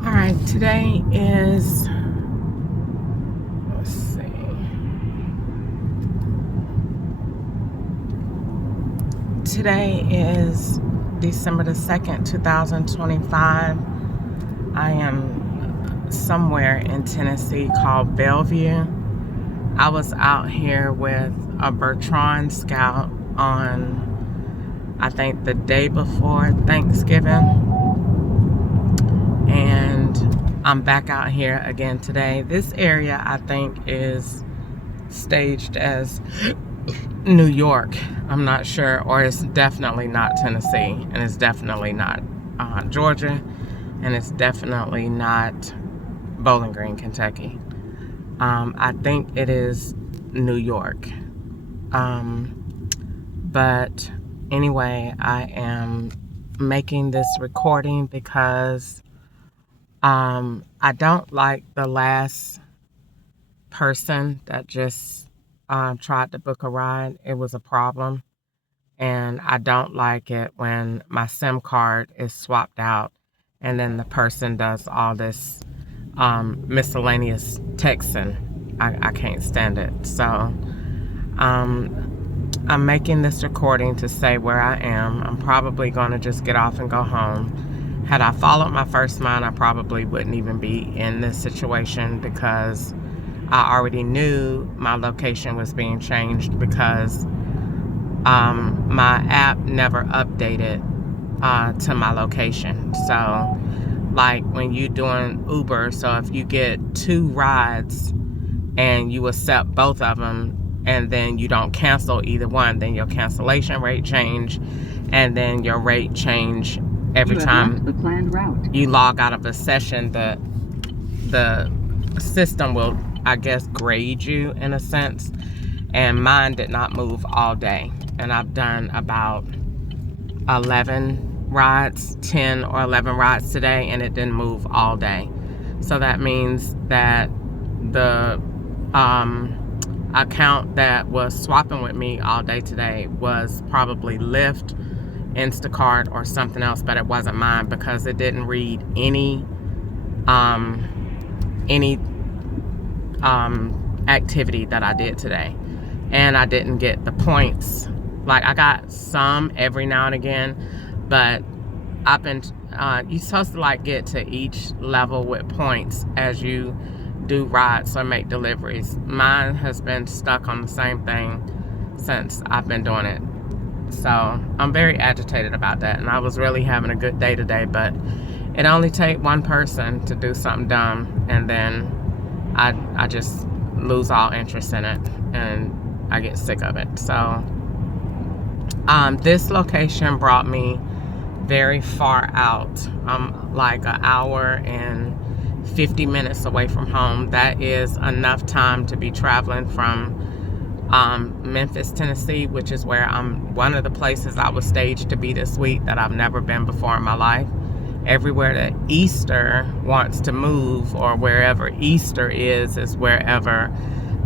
All right, let's see, today is December the 2nd, 2025. I am somewhere in Tennessee called Bellevue. I was out here with a Bertrand Scout on, I think, the day before Thanksgiving. And I'm back out here again today. This area, I think, is staged as New York. I'm not sure, or it's definitely not Tennessee, and it's definitely not Georgia, and it's definitely not Bowling Green, Kentucky. I think it is New York. But anyway, I am making this recording because I don't like the last person that just tried to book a ride. It was a problem. And I don't like it when my SIM card is swapped out and then the person does all this miscellaneous texting. I can't stand it. So I'm making this recording to say where I am. I'm probably going to just get off and go home. Had I followed my first mind, I probably wouldn't even be in this situation because I already knew my location was being changed because my app never updated to my location. So like when you're doing Uber, so if you get 2 rides and you accept both of them and then you don't cancel either one, then your cancellation rate change, and then your rate change every time the planned route. You log out of a session. The system will, I guess, grade you in a sense, and mine did not move all day. And I've done about 10 or 11 rides today, and it didn't move all day. So that means that the account that was swapping with me all day today was probably Lyft, Instacart, or something else, but it wasn't mine because it didn't read any activity that I did today. And I didn't get the points. Like, I got some every now and again, but I've been you're supposed to like get to each level with points as you do rides or make deliveries. Mine has been stuck on the same thing since I've been doing it. So I'm very agitated about that, and I was really having a good day today, but it only takes one person to do something dumb, and then I just lose all interest in it, and I get sick of it. So this location brought me very far out. I'm like an hour and 50 minutes away from home. That is enough time to be traveling from Memphis, Tennessee, which is where one of the places I was staged to be this week that I've never been before in my life. Everywhere that Easter wants to move, or wherever Easter is wherever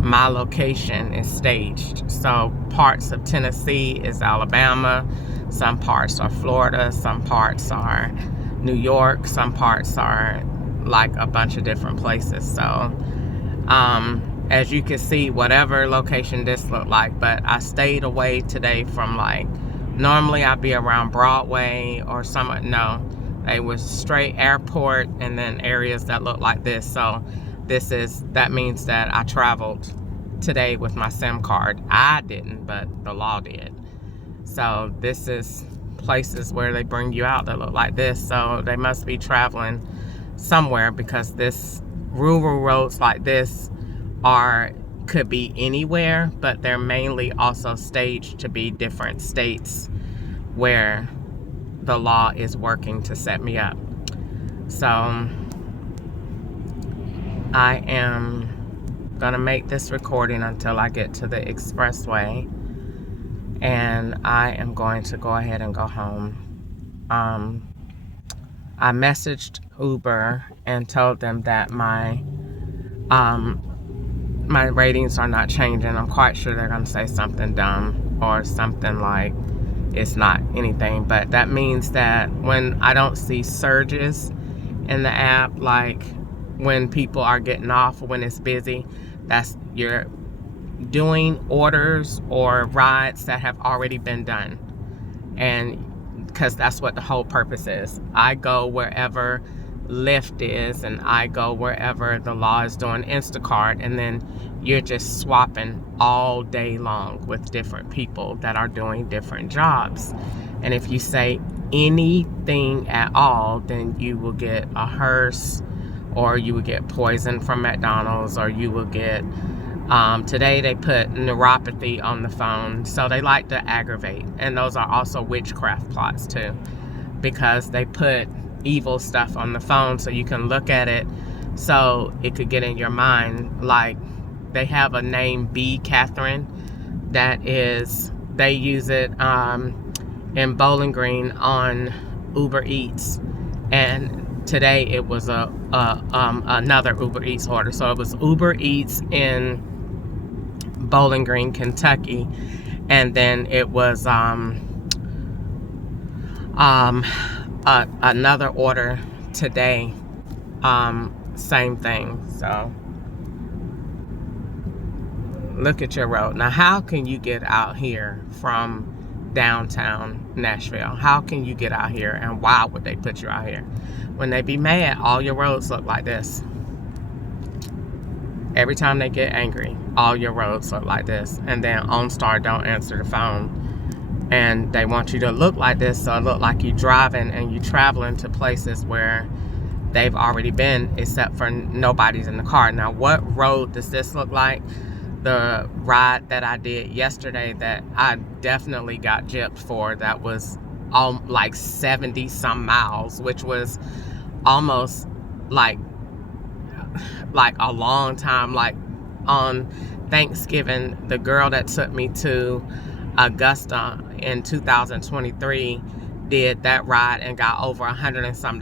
my location is staged. So parts of Tennessee is Alabama, some parts are Florida, some parts are New York, some parts are like a bunch of different places. So as you can see, whatever location this looked like, but I stayed away today from, like, normally I'd be around Broadway or no, they was straight airport and then areas that look like this. So that means that I traveled today with my SIM card. I didn't, but the law did. So this is places where they bring you out that look like this. So they must be traveling somewhere, because this rural roads like this could be anywhere, but they're mainly also staged to be different states where the law is working to set me up. So I am gonna make this recording until I get to the expressway, and I am going to go ahead and go home. I messaged Uber and told them that my ratings are not changing. I'm quite sure they're gonna say something dumb or something like it's not anything, but that means that when I don't see surges in the app, like when people are getting off or when it's busy. That's you're doing orders or rides that have already been done. And because that's what the whole purpose is. I go wherever Lyft is, and I go wherever the law is doing Instacart, and then you're just swapping all day long with different people that are doing different jobs. And if you say anything at all, then you will get a hearse, or you will get poison from McDonald's, or you will get today they put neuropathy on the phone. So they like to aggravate, and those are also witchcraft plots too, because they put evil stuff on the phone so you can look at it so it could get in your mind. Like they have a name, B. Catherine, that is, they use it in Bowling Green on Uber Eats, and today it was another Uber Eats order. So it was Uber Eats in Bowling Green, Kentucky, and then it was another order today, same thing. So look at your road. Now, how can you get out here from downtown Nashville? How can you get out here, and why would they put you out here? When they be mad, all your roads look like this. Every time they get angry, all your roads look like this. And then OnStar don't answer the phone, and they want you to look like this, so it look like you driving and you traveling to places where they've already been, except for nobody's in the car. Now, what road does this look like? The ride that I did yesterday that I definitely got gypped for, that was like 70 some miles, which was almost like a long time. Like on Thanksgiving, the girl that took me to Augusta in 2023 did that ride and got over $100 and some.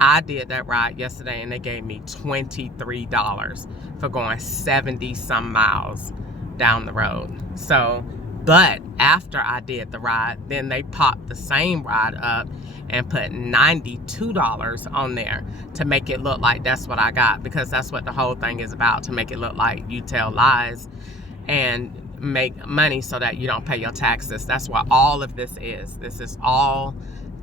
I did that ride yesterday and they gave me $23 for going 70 some miles down the road. So, but after I did the ride, then they popped the same ride up and put $92 on there to make it look like that's what I got, because that's what the whole thing is about, to make it look like you tell lies and make money so that you don't pay your taxes. That's what all of this is. This is all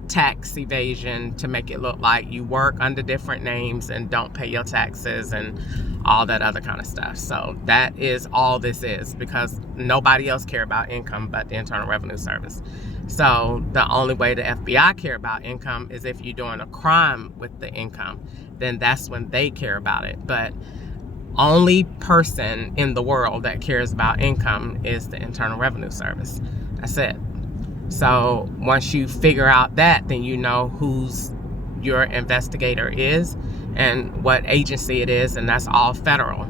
tax evasion, to make it look like you work under different names and don't pay your taxes and all that other kind of stuff. So that is all this is, because nobody else care about income but the Internal Revenue Service. So the only way the FBI care about income is if you're doing a crime with the income, then that's when they care about it. But only person in the world that cares about income is the Internal Revenue Service. That's it. So once you figure out that, then you know who's your investigator is and what agency it is, and that's all federal.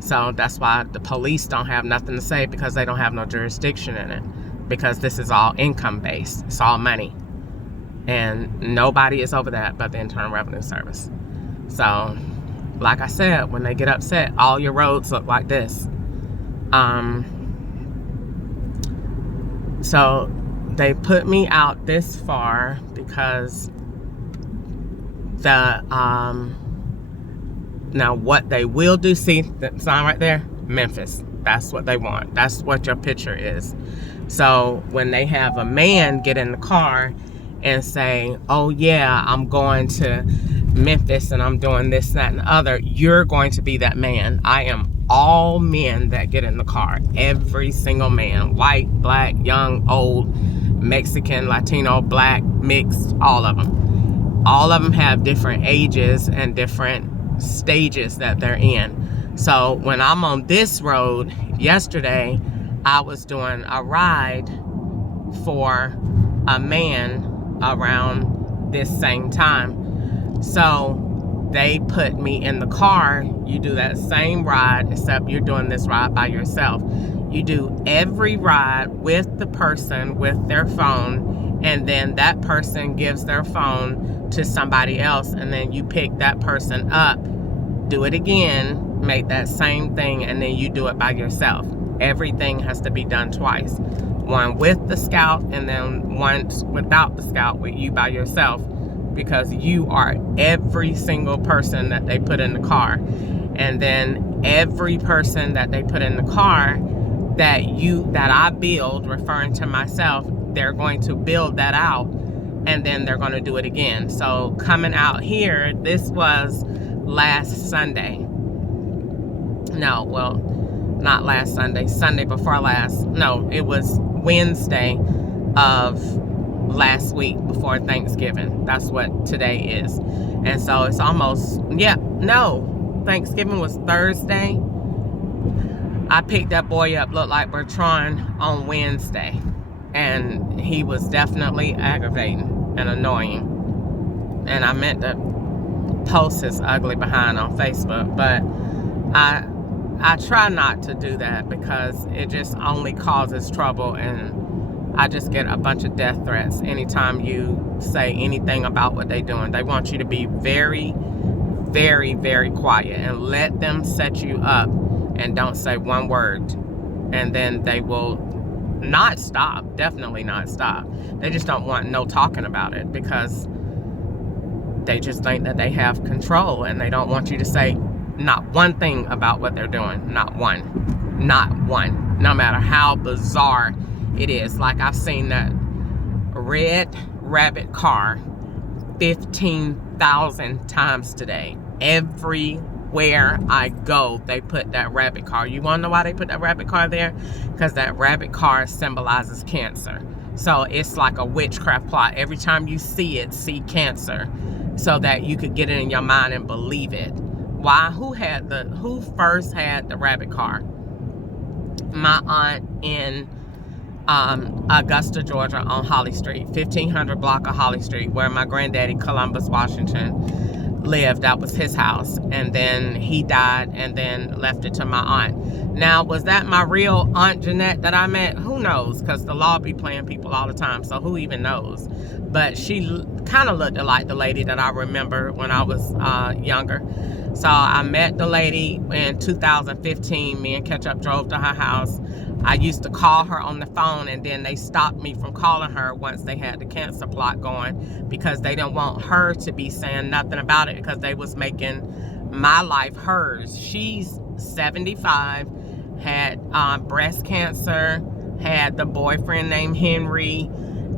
So that's why the police don't have nothing to say, because they don't have no jurisdiction in it, because this is all income based. It's all money, and nobody is over that but the Internal Revenue Service. So like I said, when they get upset, all your roads look like this. So they put me out this far because the now what they will do, see that sign right there, Memphis, that's what they want. That's what your picture is. So when they have a man get in the car and say, oh yeah, I'm going to Memphis and I'm doing this, that, and the other, you're going to be that man. I am all men that get in the car. Every single man, white, black, young, old, Mexican, Latino, black, mixed, all of them. All of them have different ages and different stages that they're in. So when I'm on this road, yesterday, I was doing a ride for a man around this same time. So they put me in the car. You do that same ride, except you're doing this ride by yourself. You do every ride with the person with their phone, and then that person gives their phone to somebody else, and then you pick that person up, do it again, make that same thing, and then you do it by yourself. Everything has to be done twice. One with the scout, and then once without the scout, with you by yourself, because you are every single person that they put in the car. And then every person that they put in the car that I build, referring to myself, they're going to build that out, and then they're going to do it again. So coming out here, this was last Sunday. No, well, not last Sunday, Sunday before last. No, it was Wednesday of last week before Thanksgiving. That's what today is. And so it's almost, Thanksgiving was Thursday. I picked that boy up, looked like Bertrand, on Wednesday. And he was definitely aggravating and annoying. And I meant to post his ugly behind on Facebook, but I try not to do that because it just only causes trouble, and I just get a bunch of death threats anytime you say anything about what they're doing. They want you to be very, very, very quiet and let them set you up and don't say one word. And then they will not stop, definitely not stop. They just don't want no talking about it because they just think that they have control, and they don't want you to say not one thing about what they're doing. Not one. No matter how bizarre it is. Like, I've seen that red rabbit car 15,000 times today. Everywhere I go, they put that rabbit car. You want to know why they put that rabbit car there? Because that rabbit car symbolizes cancer. So it's like a witchcraft plot. Every time you see it, see cancer, so that you could get it in your mind and believe it. Why? Who first had the rabbit car? My aunt in Augusta, Georgia, on Holly Street, 1500 block of Holly Street, where my granddaddy, Columbus, Washington, lived. That was his house. And then he died and then left it to my aunt. Now, was that my real Aunt Jeanette that I met? Who knows? Because the law be playing people all the time, so who even knows? But she kind of looked like the lady that I remember when I was younger. So I met the lady in 2015. Me and Ketchup drove to her house. I used to call her on the phone, and then they stopped me from calling her once they had the cancer plot going, because they didn't want her to be saying nothing about it, because they was making my life hers. She's 75, had breast cancer, had the boyfriend named Henry,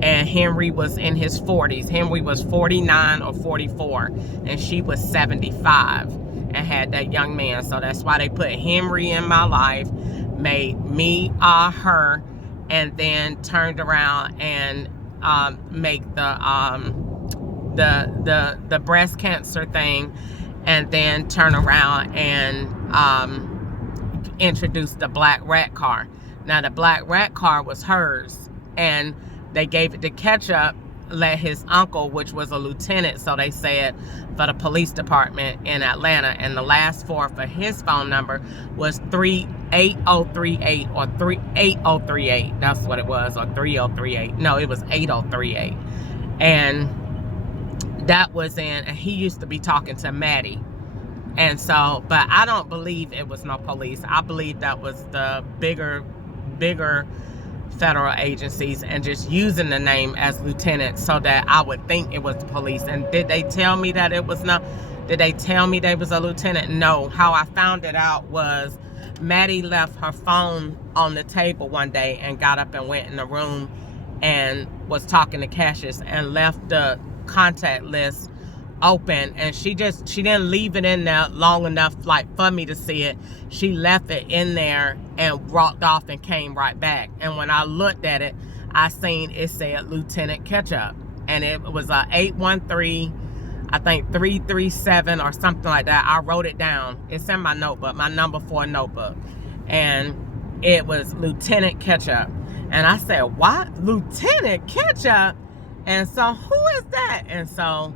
and Henry was in his 40s. Henry was 49 or 44, and she was 75 and had that young man. So that's why they put Henry in my life, made me her, and then turned around and make the breast cancer thing, and then turn around and introduce the black rat car. Now, the black rat car was hers, and they gave it to Ketchup, let his uncle, which was a lieutenant, so they said, for the police department in Atlanta, and the last four for his phone number was 38038 or 38038. That's what it was, or 3038. No, it was 8038. And that was in, and he used to be talking to Maddie. And so, but I don't believe it was no police. I believe that was the bigger federal agencies, and just using the name as lieutenant so that I would think it was the police. And did they tell me that it was not? Did they tell me they was a lieutenant? No. How I found it out was Maddie left her phone on the table one day and got up and went in the room and was talking to Cassius and left the contact list open, and she didn't leave it in there long enough like for me to see it. She left it in there and walked off and came right back. And when I looked at it, I seen it said Lieutenant Ketchup, and it was a 813, I think 337 or something like that. I wrote it down. It's in my notebook, my number 4 notebook, and it was Lieutenant Ketchup. And I said, what? Lieutenant Ketchup? And so who is that? And so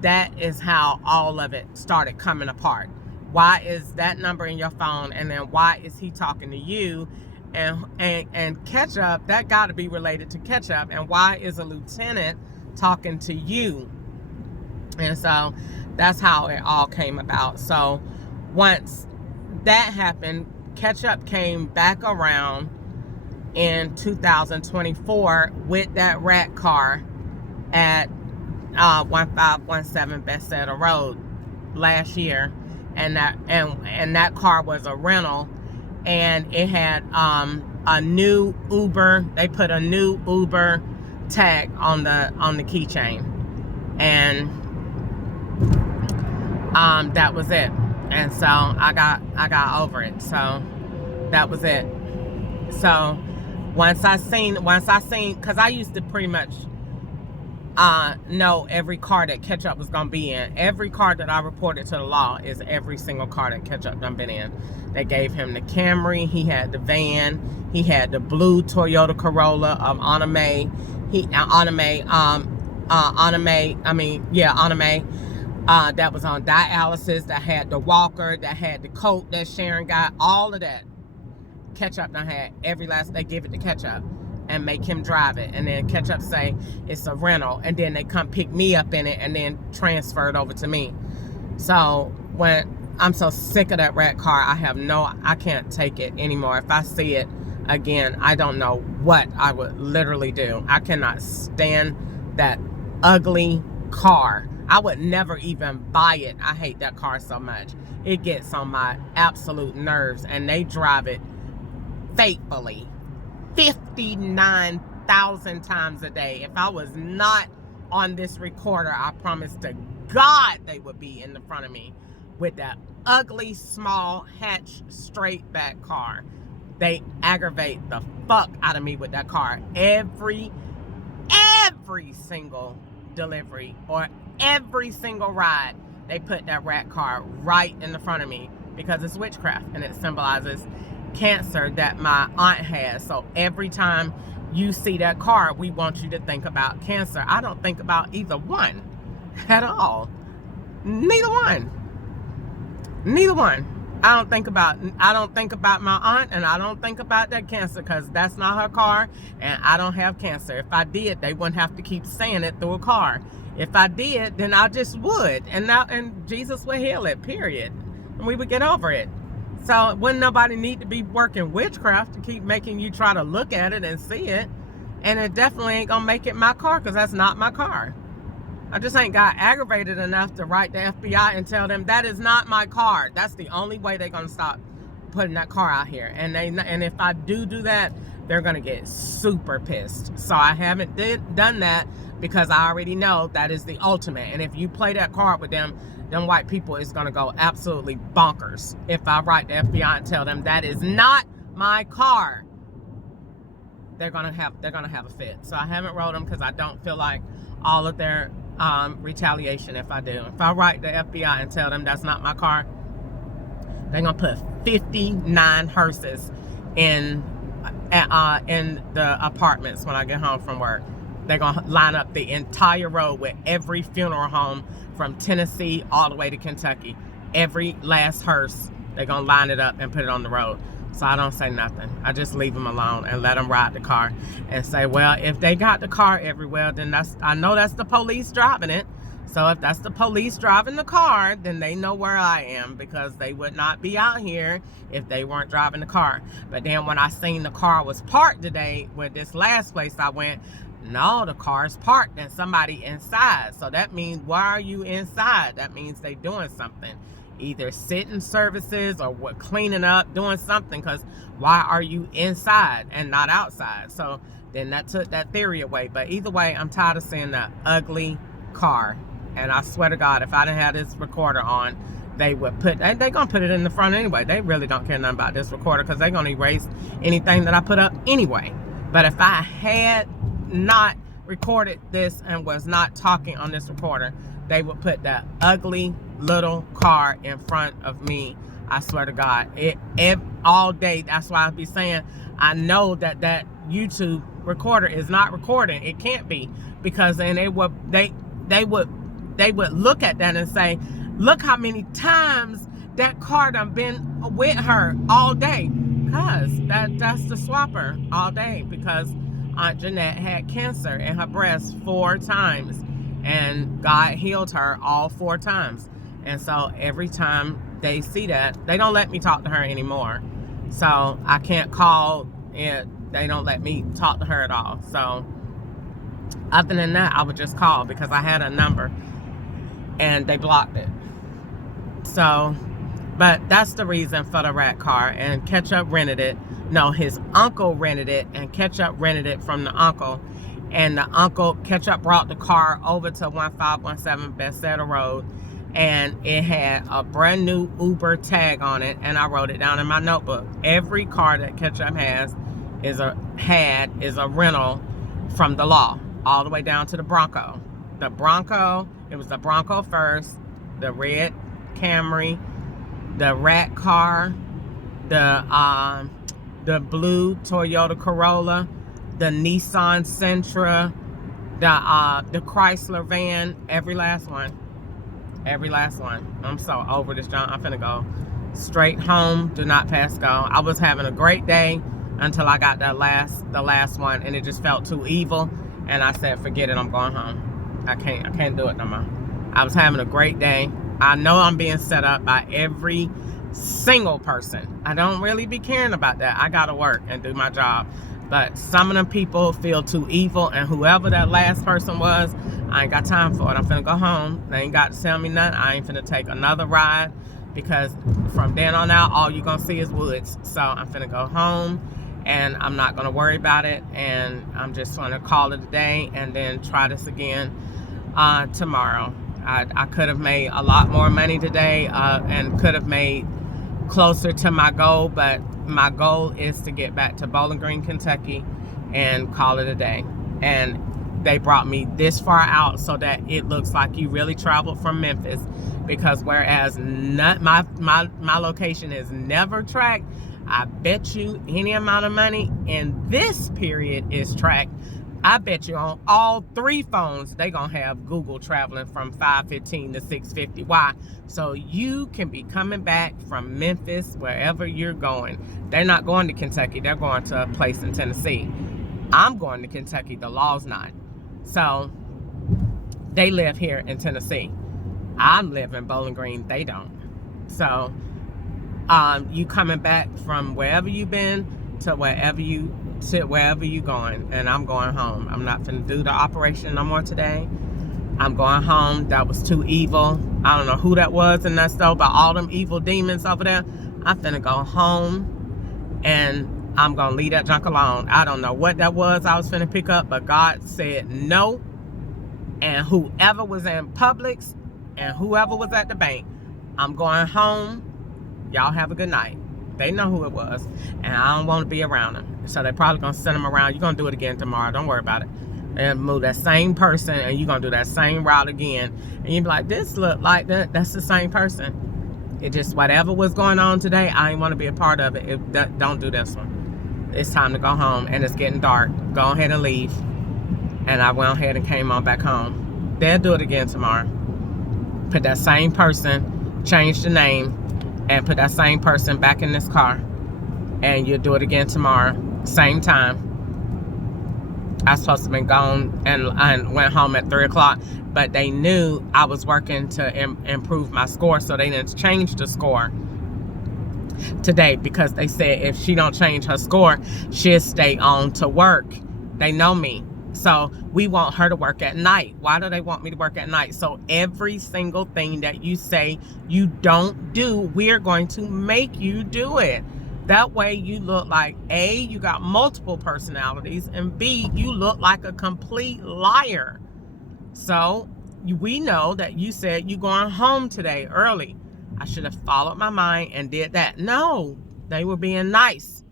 that is how all of it started coming apart. Why is that number in your phone? And then why is he talking to you? And Ketchup, that got to be related to Ketchup. And why is a lieutenant talking to you? And so that's how it all came about. So once that happened, Ketchup came back around in 2024 with that rat car at 1517 Bethesda Road last year, and that car was a rental, and it had a new Uber. They put a new Uber tag on the keychain, and that was it. And so I got over it. So that was it. So once I seen, because I used to pretty much know every car that Ketchup was gonna be in. Every car that I reported to the law is every single car that Ketchup done been in. They gave him the Camry, he had the van, he had the blue Toyota Corolla of Anna Mae. That was on dialysis, that had the walker, that had the coat that Sharon got, all of that. Ketchup done had every last, they give it to Ketchup and make him drive it, and then Ketchup say it's a rental, and then they come pick me up in it and then transfer it over to me. So when I'm so sick of that red car, I can't take it anymore. If I see it again, I don't know what I would literally do. I cannot stand that ugly car. I would never even buy it. I hate that car so much. It gets on my absolute nerves, and they drive it faithfully 59,000 times a day. If I was not on this recorder, I promise to God they would be in the front of me with that ugly, small, hatch, straight back car. They aggravate the fuck out of me with that car. Every single delivery or every single ride, they put that rat car right in the front of me because it's witchcraft, and it symbolizes cancer that my aunt has. So every time you see that car, we want you to think about cancer. I don't think about either one at all. Neither one. I don't think about my aunt, and I don't think about that cancer, because that's not her car, and I don't have cancer. If I did, they wouldn't have to keep saying it through a car. If I did, then I just would, and Jesus would heal it, period, and we would get over it. So wouldn't nobody need to be working witchcraft to keep making you try to look at it and see it. And it definitely ain't gonna make it my car, because that's not my car. I just ain't got aggravated enough to write the FBI and tell them that is not my car. That's the only way they're gonna stop putting that car out here. And if I do that, they're gonna get super pissed. So I haven't done that, because I already know that is the ultimate. And if you play that card with them white people is gonna go absolutely bonkers if I write the FBI and tell them that is not my car. They're gonna have a fit. So I haven't wrote them, because I don't feel like all of their retaliation if I do. If I write the FBI and tell them that's not my car, they're gonna put 59 hearses in the apartments when I get home from work. They're gonna line up the entire road with every funeral home from Tennessee all the way to Kentucky. Every last hearse, they're gonna line it up and put it on the road. So I don't say nothing. I just leave them alone and let them ride the car and say, well, if they got the car everywhere, then I know that's the police driving it. So if that's the police driving the car, then they know where I am, because they would not be out here if they weren't driving the car. But then when I seen the car was parked today with this last place I went, no, the car's parked and somebody inside. So that means, why are you inside? That means they doing something. Either sitting services or what, cleaning up, doing something, because why are you inside and not outside? So then that took that theory away. But either way, I'm tired of seeing that ugly car. And I swear to God, if I didn't have this recorder on, they would they're going to put it in the front anyway. They really don't care nothing about this recorder, because they're going to erase anything that I put up anyway. But if I had not recorded this and was not talking on this recorder, they would put that ugly little car in front of me. I swear to God, all day. That's why I be saying I know that YouTube recorder is not recording. It can't be, because then they would look at that and say, look how many times that car done been with her all day. Because that's the swapper all day, because Aunt Jeanette had cancer in her breast 4 times, and God healed her all 4 times. And so every time they see that, they don't let me talk to her anymore. So I can't call, and they don't let me talk to her at all. So Other than that, I would just call because I had a number and they blocked it. So, but that's the reason for the rat car. And Ketchup rented it. No, his uncle rented it, and Ketchup rented it from the uncle. And the uncle, Ketchup brought the car over to 1517 Bethesda Road, and it had a brand new Uber tag on it, and I wrote it down in my notebook. Every car that Ketchup has is a rental from the law, all the way down to the Bronco. The Bronco, it was the Bronco first, the red Camry, the rat car, the blue Toyota Corolla, the Nissan Sentra, the Chrysler van, every last one. Every last one. I'm so over this junk. I'm finna go straight home. Do not pass go. I was having a great day until I got the last one, and it just felt too evil. And I said, forget it. I'm going home. I can't do it no more. I was having a great day. I know I'm being set up by every single person. I don't really be caring about that. I gotta work and do my job. But some of them people feel too evil, and whoever that last person was, I ain't got time for it. I'm finna go home. They ain't got to tell me nothing. I ain't finna take another ride, because from then on out, all you gonna see is woods. So I'm finna go home, and I'm not gonna worry about it, and I'm just gonna call it a day and then try this again tomorrow. I could have made a lot more money today, and could have made closer to my goal, but my goal is to get back to Bowling Green, Kentucky, and call it a day. And they brought me this far out so that it looks like you really traveled from Memphis, because whereas my location is never tracked, I bet you any amount of money in this period is tracked. I bet you on all 3 phones, they gonna have Google traveling from 5:15 to 6:50. Why? So you can be coming back from Memphis, wherever you're going. They're not going to Kentucky. They're going to a place in Tennessee. I'm going to Kentucky. The law's not. So they live here in Tennessee. I live in Bowling Green. They don't. So you coming back from wherever you've been to wherever you going, and I'm going home. I'm not finna do the operation no more today. I'm going home. That was too evil. I don't know who that was in that store, but all them evil demons over there. I'm finna go home, and I'm gonna leave that junk alone. I don't know what that was I was finna pick up, but God said no. And whoever was in Publix and whoever was at the bank, I'm going home. Y'all have a good night. They know who it was, and I don't want to be around them. So they're probably going to send them around. You're going to do it again tomorrow. Don't worry about it. And move that same person, and you're going to do that same route again. And you'll be like, this look like that's the same person. It just, whatever was going on today, I ain't want to be a part of it. Don't do this one. It's time to go home, and it's getting dark. Go ahead and leave. And I went ahead and came on back home. They'll do it again tomorrow. Put that same person, change the name, and put that same person back in this car, and you'll do it again tomorrow, same time. I was supposed to have been gone and went home at 3 o'clock, but they knew I was working to improve my score, so they didn't change the score today, because they said if she don't change her score, she'll stay on to work. They know me. So we want her to work at night. Why do they want me to work at night? So every single thing that you say you don't do, we're going to make you do it. That way you look like, A, you got multiple personalities, and B, you look like a complete liar. So we know that you said you're going home today early. I should have followed my mind and did that. No, they were being nice.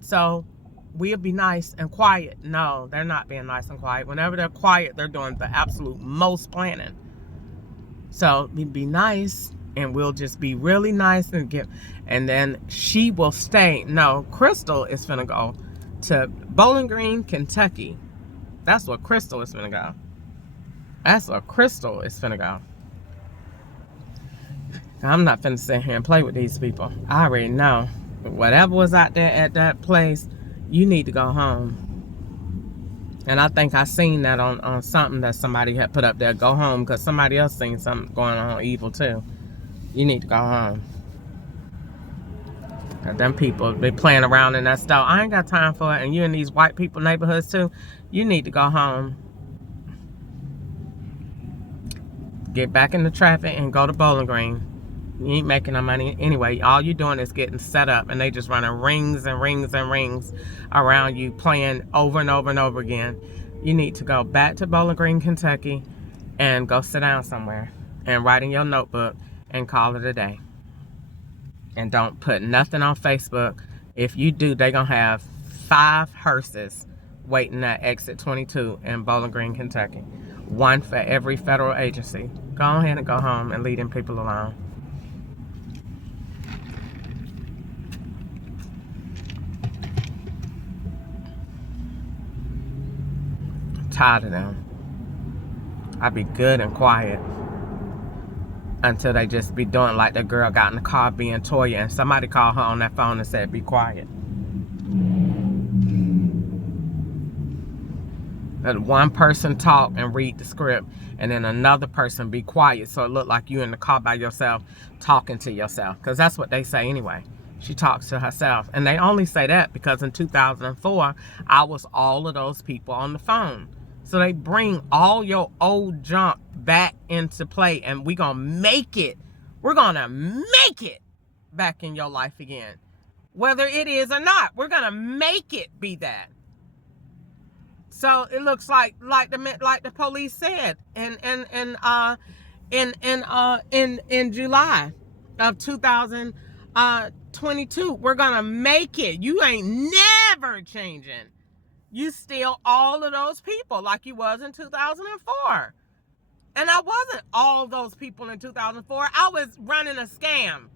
So we'll be nice and quiet. No, they're not being nice and quiet. Whenever they're quiet, they're doing the absolute most planning. So we be nice, and we'll just be really nice and then she will stay. No, Crystal is finna go to Bowling Green, Kentucky. That's where Crystal is finna go. That's where Crystal is finna go. I'm not finna sit here and play with these people. I already know. Whatever was out there at that place, you need to go home. And I think I seen that on something that somebody had put up there. Go home, because somebody else seen something going on evil too. You need to go home. Them people, they playing around in that stuff. I ain't got time for it. And you in these white people neighborhoods too, you need to go home. Get back in the traffic and go to Bowling Green. You ain't making no money anyway. All you doing is getting set up, and they just running rings and rings and rings around you, playing over and over and over again. You need to go back to Bowling Green, Kentucky, and go sit down somewhere and write in your notebook and call it a day. And don't put nothing on Facebook. If you do, they're going to have 5 hearses waiting at exit 22 in Bowling Green, Kentucky. 1 for every federal agency. Go ahead and go home and leave them people alone. I'm tired of them. I'd be good and quiet until they just be doing like the girl got in the car being Toya, and somebody called her on that phone and said, be quiet. And one person talk and read the script, and then another person be quiet, so it looked like you in the car by yourself talking to yourself, because that's what they say anyway. She talks to herself. And they only say that because in 2004 I was all of those people on the phone. So they bring all your old junk back into play, and we're gonna make it. We're gonna make it back in your life again, whether it is or not. We're gonna make it be that. So it looks like the police said in July of 2022, we're gonna make it. You ain't never changing. You still all of those people like you was in 2004. And I wasn't all those people in 2004. I was running a scam.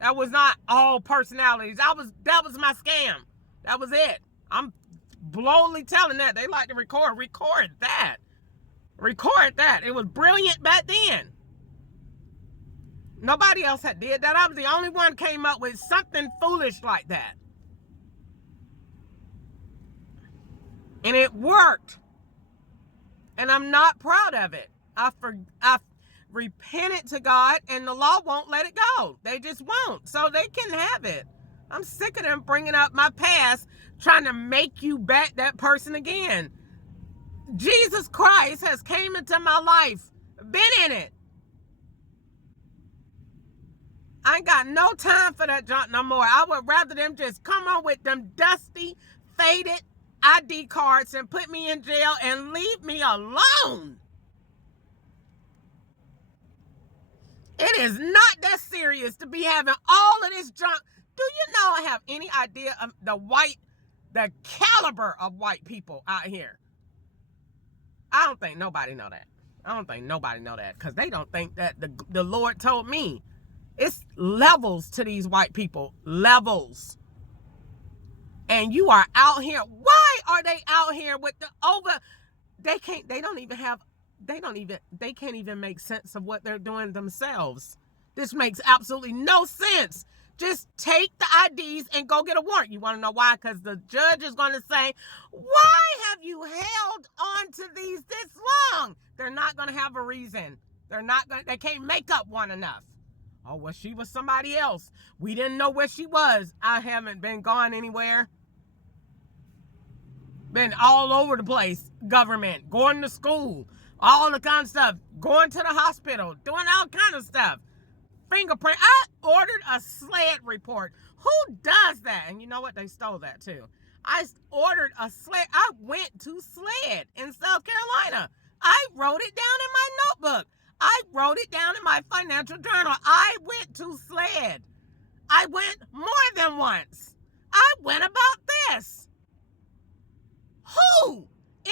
That was not all personalities. That was my scam. That was it. I'm blowly telling that. They like to record that. Record that. It was brilliant back then. Nobody else had did that. I was the only one came up with something foolish like that. And it worked. And I'm not proud of it. I repented to God, and the law won't let it go. They just won't. So they can have it. I'm sick of them bringing up my past, trying to make you back that person again. Jesus Christ has came into my life, been in it. I ain't got no time for that junk no more. I would rather them just come on with them dusty, faded ID cards and put me in jail and leave me alone. It is not that serious to be having all of this junk. Do you know I have any idea of the caliber of white people out here? I don't think nobody know that. I don't think nobody know that, because they don't think that the Lord told me. It's levels to these white people. Levels. And you are out here. Why are they out here with the over? They can't even make sense of what they're doing themselves. This makes absolutely no sense. Just take the IDs and go get a warrant. You want to know why? Because the judge is going to say, why have you held on to these this long? They're not going to have a reason. They can't make up one enough. Oh, well, she was somebody else. We didn't know where she was. I haven't been gone anywhere. Been all over the place. Government, going to school, all the kind of stuff. Going to the hospital, doing all kind of stuff. Fingerprint. I ordered a SLED report. Who does that? And you know what? They stole that too. I ordered a SLED. I went to SLED in South Carolina. I wrote it down in my notebook. I wrote it down in my financial journal. I went to SLED. I went more than once. I went about this. Who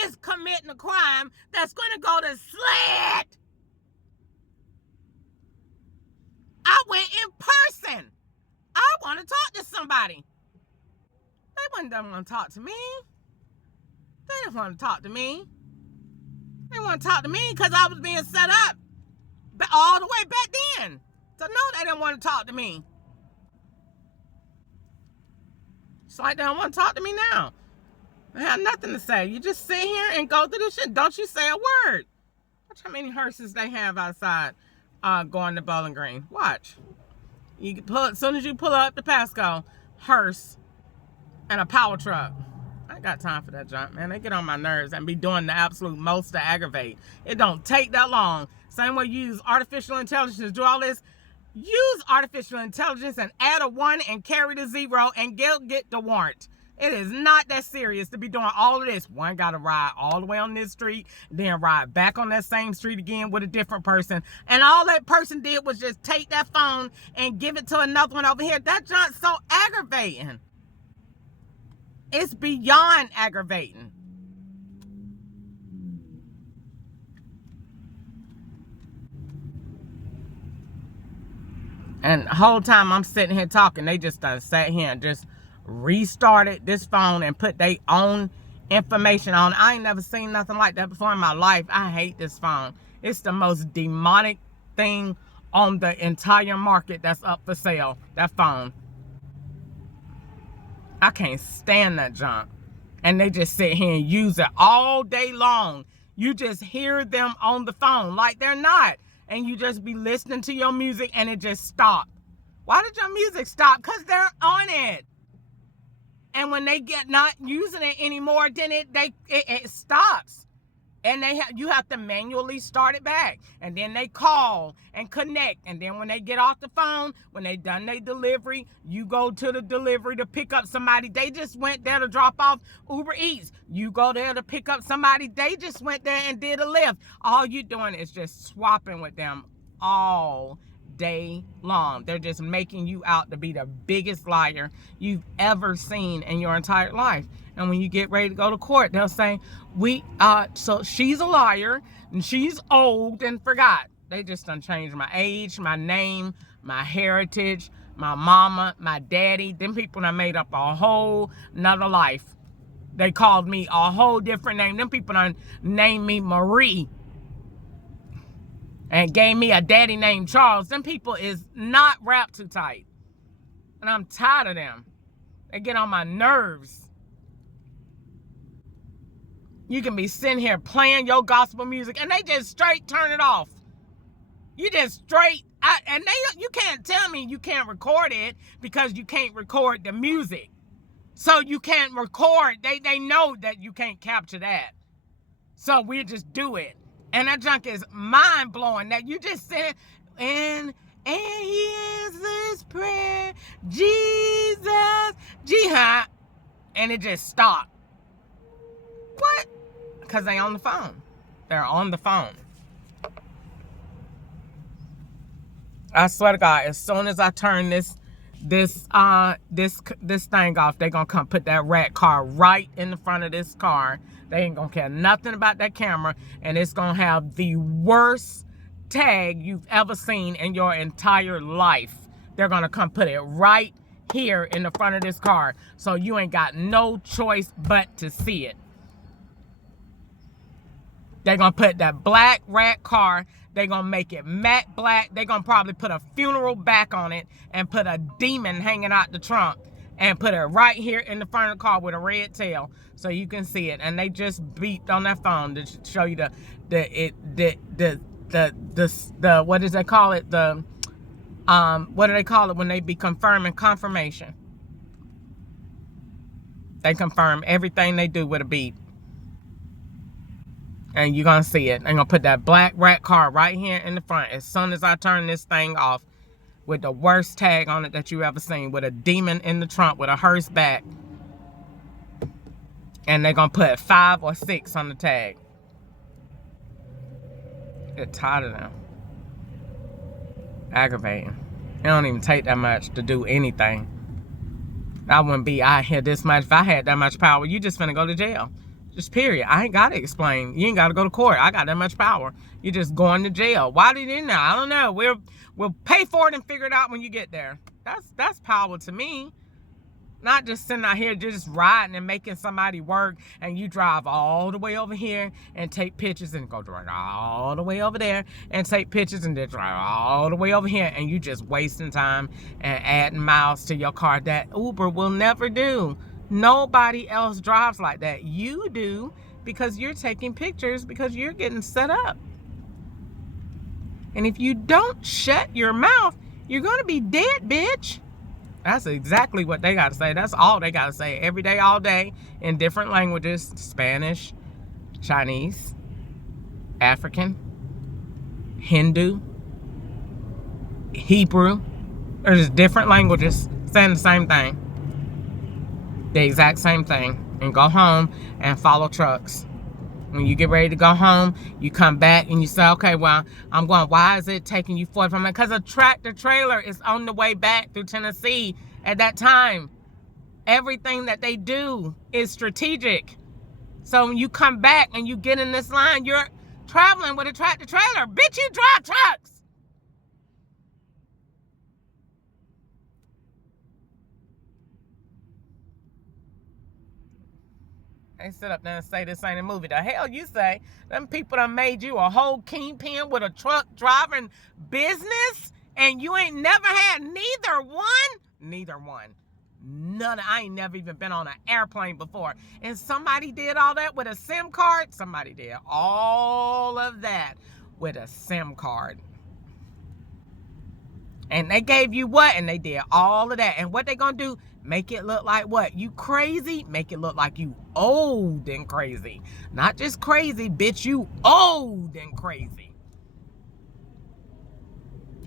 is committing a crime that's going to go to SLED? I went in person. I want to talk to somebody. They didn't want to talk to me. They didn't want to talk to me. They didn't want to talk to me because I was being set up all the way back then. So no, they didn't want to talk to me. It's like they don't want to talk to me now. I have nothing to say. You just sit here and go through this shit. Don't you say a word. Watch how many hearses they have outside going to Bowling Green. Watch. You can pull, as soon as you pull up the Pasco, hearse, and a power truck. I ain't got time for that junk, man. They get on my nerves and be doing the absolute most to aggravate. It don't take that long. Same way you use artificial intelligence to do all this. Use artificial intelligence and add a 1 and carry the 0 and get the warrant. It is not that serious to be doing all of this. One got to ride all the way on this street, then ride back on that same street again with a different person. And all that person did was just take that phone and give it to another one over here. That junk's so aggravating. It's beyond aggravating. And the whole time I'm sitting here talking, they just sat here and just restarted this phone and put their own information on. I ain't never seen nothing like that before in my life. I hate this phone. It's the most demonic thing on the entire market that's up for sale, that phone. I can't stand that junk. And they just sit here and use it all day long. You just hear them on the phone like they're not. And you just be listening to your music and it just stopped. Why did your music stop? Because they're on it. And when they get not using it anymore, then it stops. And you have to manually start it back. And then they call and connect. And then when they get off the phone, when they done their delivery, you go to the delivery to pick up somebody. They just went there to drop off Uber Eats. You go there to pick up somebody. They just went there and did a Lyft. All you're doing is just swapping with them all day long. They're just making you out to be the biggest liar you've ever seen in your entire life. And when you get ready to go to court, they'll say, so she's a liar and she's old and forgot. They just done changed my age, my name, my heritage, my mama, my daddy. Them people done made up a whole nother life. They called me a whole different name. Them people done named me Marie and gave me a daddy named Charles. Them people is not wrapped too tight. And I'm tired of them. They get on my nerves. You can be sitting here playing your gospel music and they just straight turn it off. You just straight, you can't tell me you can't record it because you can't record the music. So you can't record, they know that you can't capture that. So we just do it. And that junk is mind blowing that you just said, and he answers prayer, Jesus, jihad, and it just stopped. What? Because they on the phone. They're on the phone. I swear to God, as soon as I turn this thing off, they gonna come put that rat car right in the front of this car. They ain't gonna care nothing about that camera, and it's gonna have the worst tag you've ever seen in your entire life. They're gonna come put it right here in the front of this car, so you ain't got no choice but to see it. They're going to put that black rat car. They're going to make it matte black. They're going to probably put a funeral back on it and put a demon hanging out the trunk and put it right here in the front of the car with a red tail so you can see it. And they just beeped on that phone to show you the what does they call it? What do they call it when they be confirming confirmation? They confirm everything they do with a beep. And you're going to see it. I'm going to put that black rat car right here in the front as soon as I turn this thing off with the worst tag on it that you ever seen, with a demon in the trunk with a hearse back. And they're going to put 5 or 6 on the tag. Get tired of them. Aggravating. It don't even take that much to do anything. I wouldn't be out here this much. If I had that much power, you just finna go to jail. Just period. I ain't got to explain. You ain't got to go to court. I got that much power. You're just going to jail. Why did you know? I don't know. We'll pay for it and figure it out when you get there. That's power to me. Not just sitting out here just riding and making somebody work, and you drive all the way over here and take pictures and go drive all the way over there and take pictures and then drive all the way over here, and you just wasting time and adding miles to your car that Uber will never do. Nobody else drives like that. You do, because you're taking pictures, because you're getting set up. And if you don't shut your mouth You're going to be dead, bitch. That's exactly what they got to say. That's all they got to say every day, all day, in different languages. Spanish, Chinese, African, Hindu, Hebrew. There's different languages saying the same thing. The exact same thing. And go home and follow trucks. When you get ready to go home, you come back and you say, okay, well, I'm going, why is it taking you 45 minutes? Because a tractor trailer is on the way back through Tennessee at that time. Everything that they do is strategic. So when you come back and you get in this line, you're traveling with a tractor trailer. Bitch, you drive trucks. They sit up there and say this ain't a movie. The hell you say? Them people done made you a whole kingpin with a truck driving business, and you ain't never had neither one? Neither one. None. I ain't never even been on an airplane before. And somebody did all that with a SIM card? Somebody did all of that with a SIM card. And they gave you what? And they did all of that. And what they gonna do? Make it look like what? You crazy? Make it look like you old and crazy. Not just crazy, bitch. You old and crazy.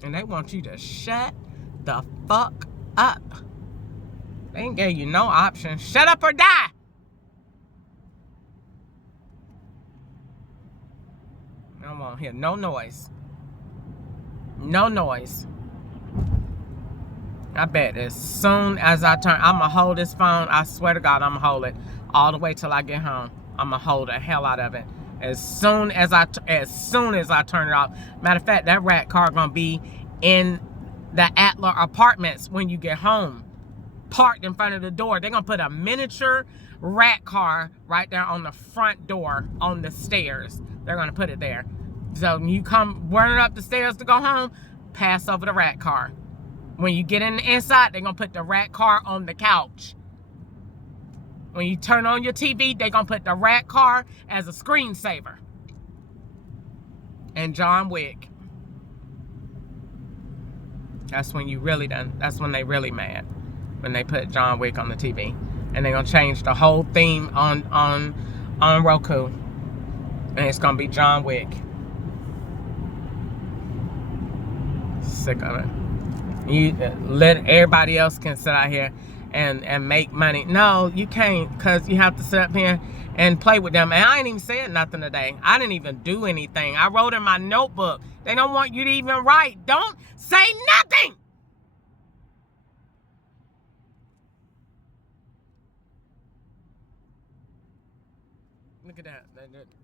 And they want you to shut the fuck up. They ain't gave you no option. Shut up or die. I don't want to hear no noise. No noise. I bet as soon as I turn, I'm going to hold this phone. I swear to God, I'm going to hold it all the way till I get home. I'm going to hold the hell out of it. As soon as I turn it off. Matter of fact, that rat car going to be in the Adler Apartments when you get home. Parked in front of the door. They're going to put a miniature rat car right there on the front door on the stairs. They're going to put it there. So when you come running up the stairs to go home, pass over the rat car. When you get in the inside, they're going to put the rat car on the couch. When you turn on your TV, they're going to put the rat car as a screensaver. And John Wick. That's when you really done. That's when they really mad. When they put John Wick on the TV. And they're going to change the whole theme on Roku. And it's going to be John Wick. Sick of it. You let everybody else can sit out here and make money. No, you can't, because you have to sit up here and play with them. And I ain't even said nothing today. I didn't even do anything. I wrote in my notebook. They don't want you to even write. Don't say nothing. Look at that.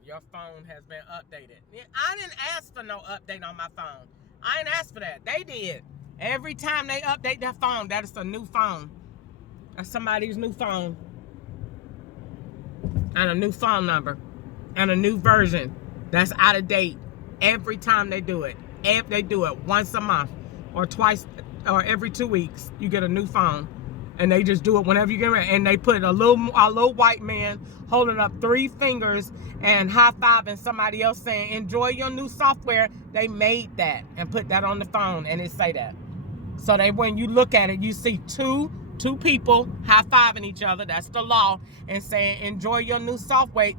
Your phone has been updated. I didn't ask for no update on my phone. I didn't ask for that. They did. Every time they update their phone, that is a new phone. That's somebody's new phone. And a new phone number. And a new version that's out of date. Every time they do it. If they do it once a month or twice or every 2 weeks, you get a new phone. And they just do it whenever you get ready. And they put a little white man holding up 3 fingers and high-fiving somebody else saying, enjoy your new software. They made that and put that on the phone, and it say that. So they, when you look at it, you see two people high-fiving each other. That's the law. And saying, enjoy your new software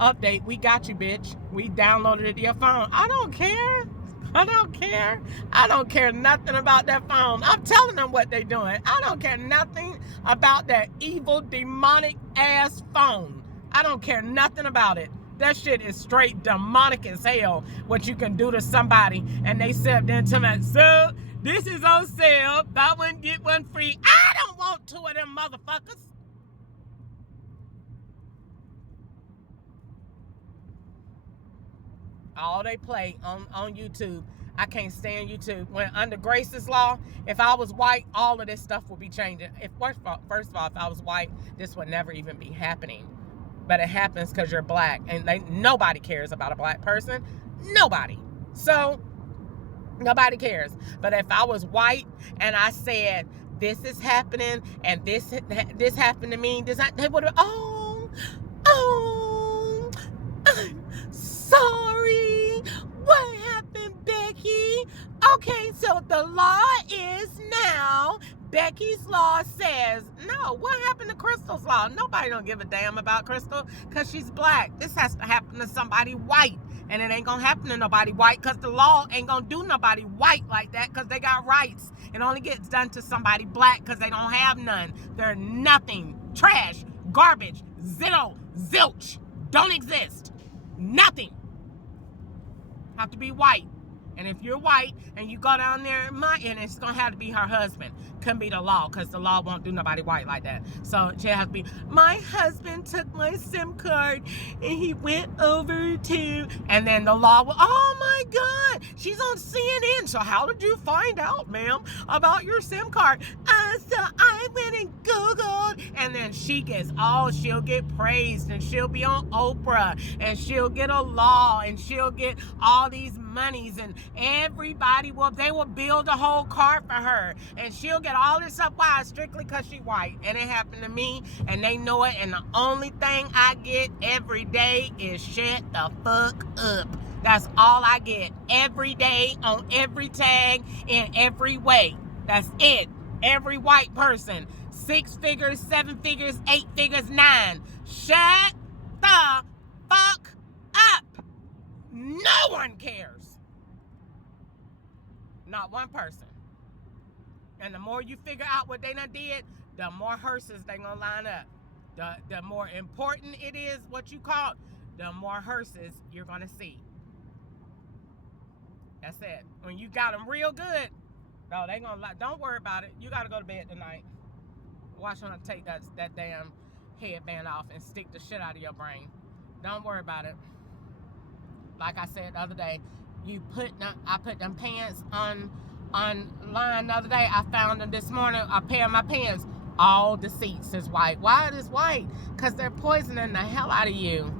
update. We got you, bitch. We downloaded it to your phone. I don't care. I don't care. I don't care nothing about that phone. I'm telling them what they're doing. I don't care nothing about that evil, demonic ass phone. I don't care nothing about it. That shit is straight demonic as hell, what you can do to somebody. And they said then to me, so this is on sale. Buy one, get one free. I don't want 2 of them motherfuckers. All they play on YouTube. I can't stand YouTube. When under Grace's law, if I was white, all of this stuff would be changing. First of all, if I was white, this would never even be happening. But it happens because you're black. And nobody cares about a black person. Nobody. So, nobody cares. But if I was white and I said, this is happening and this happened to me, they would have, I'm sorry. What happened, Becky? Okay, so the law is now, Becky's law says, no, what happened to Crystal's law? Nobody don't give a damn about Crystal because she's black. This has to happen to somebody white. And it ain't going to happen to nobody white because the law ain't going to do nobody white like that because they got rights. It only gets done to somebody black because they don't have none. They're nothing. Trash, garbage, zero, zilch. Don't exist. Nothing. Have to be white. And if you're white and you go down there, and it's going to have to be her husband. Couldn't be the law because the law won't do nobody white like that. So it has to be, my husband took my SIM card and he went over to, and then the law will, oh my God, she's on CNN. So how did you find out, ma'am, about your SIM card? So I went and Googled, and then she'll get praised, and she'll be on Oprah, and she'll get a law, and she'll get all these monies, and everybody they will build a whole car for her, and she'll get all this up. Why? Strictly because she white. And it happened to me, and they know it, and the only thing I get every day is shut the fuck up. That's all I get every day on every tag in every way. That's it. Every white person, 6 figures, 7 figures, 8 figures, 9. Shut the fuck up. No one cares. Not one person. And the more you figure out what they done did, the more hearses they gonna line up. The more important it is what you call it, the more hearses you're gonna see. That's it. When you got them real good, no, they gonna lie. Don't worry about it. You gotta go to bed tonight. Watch them take that damn headband off and stick the shit out of your brain. Don't worry about it. Like I said the other day, I put them pants online the other day. I found them this morning, a pair of my pants. All the seats is white. Why it is white? Because they're poisoning the hell out of you.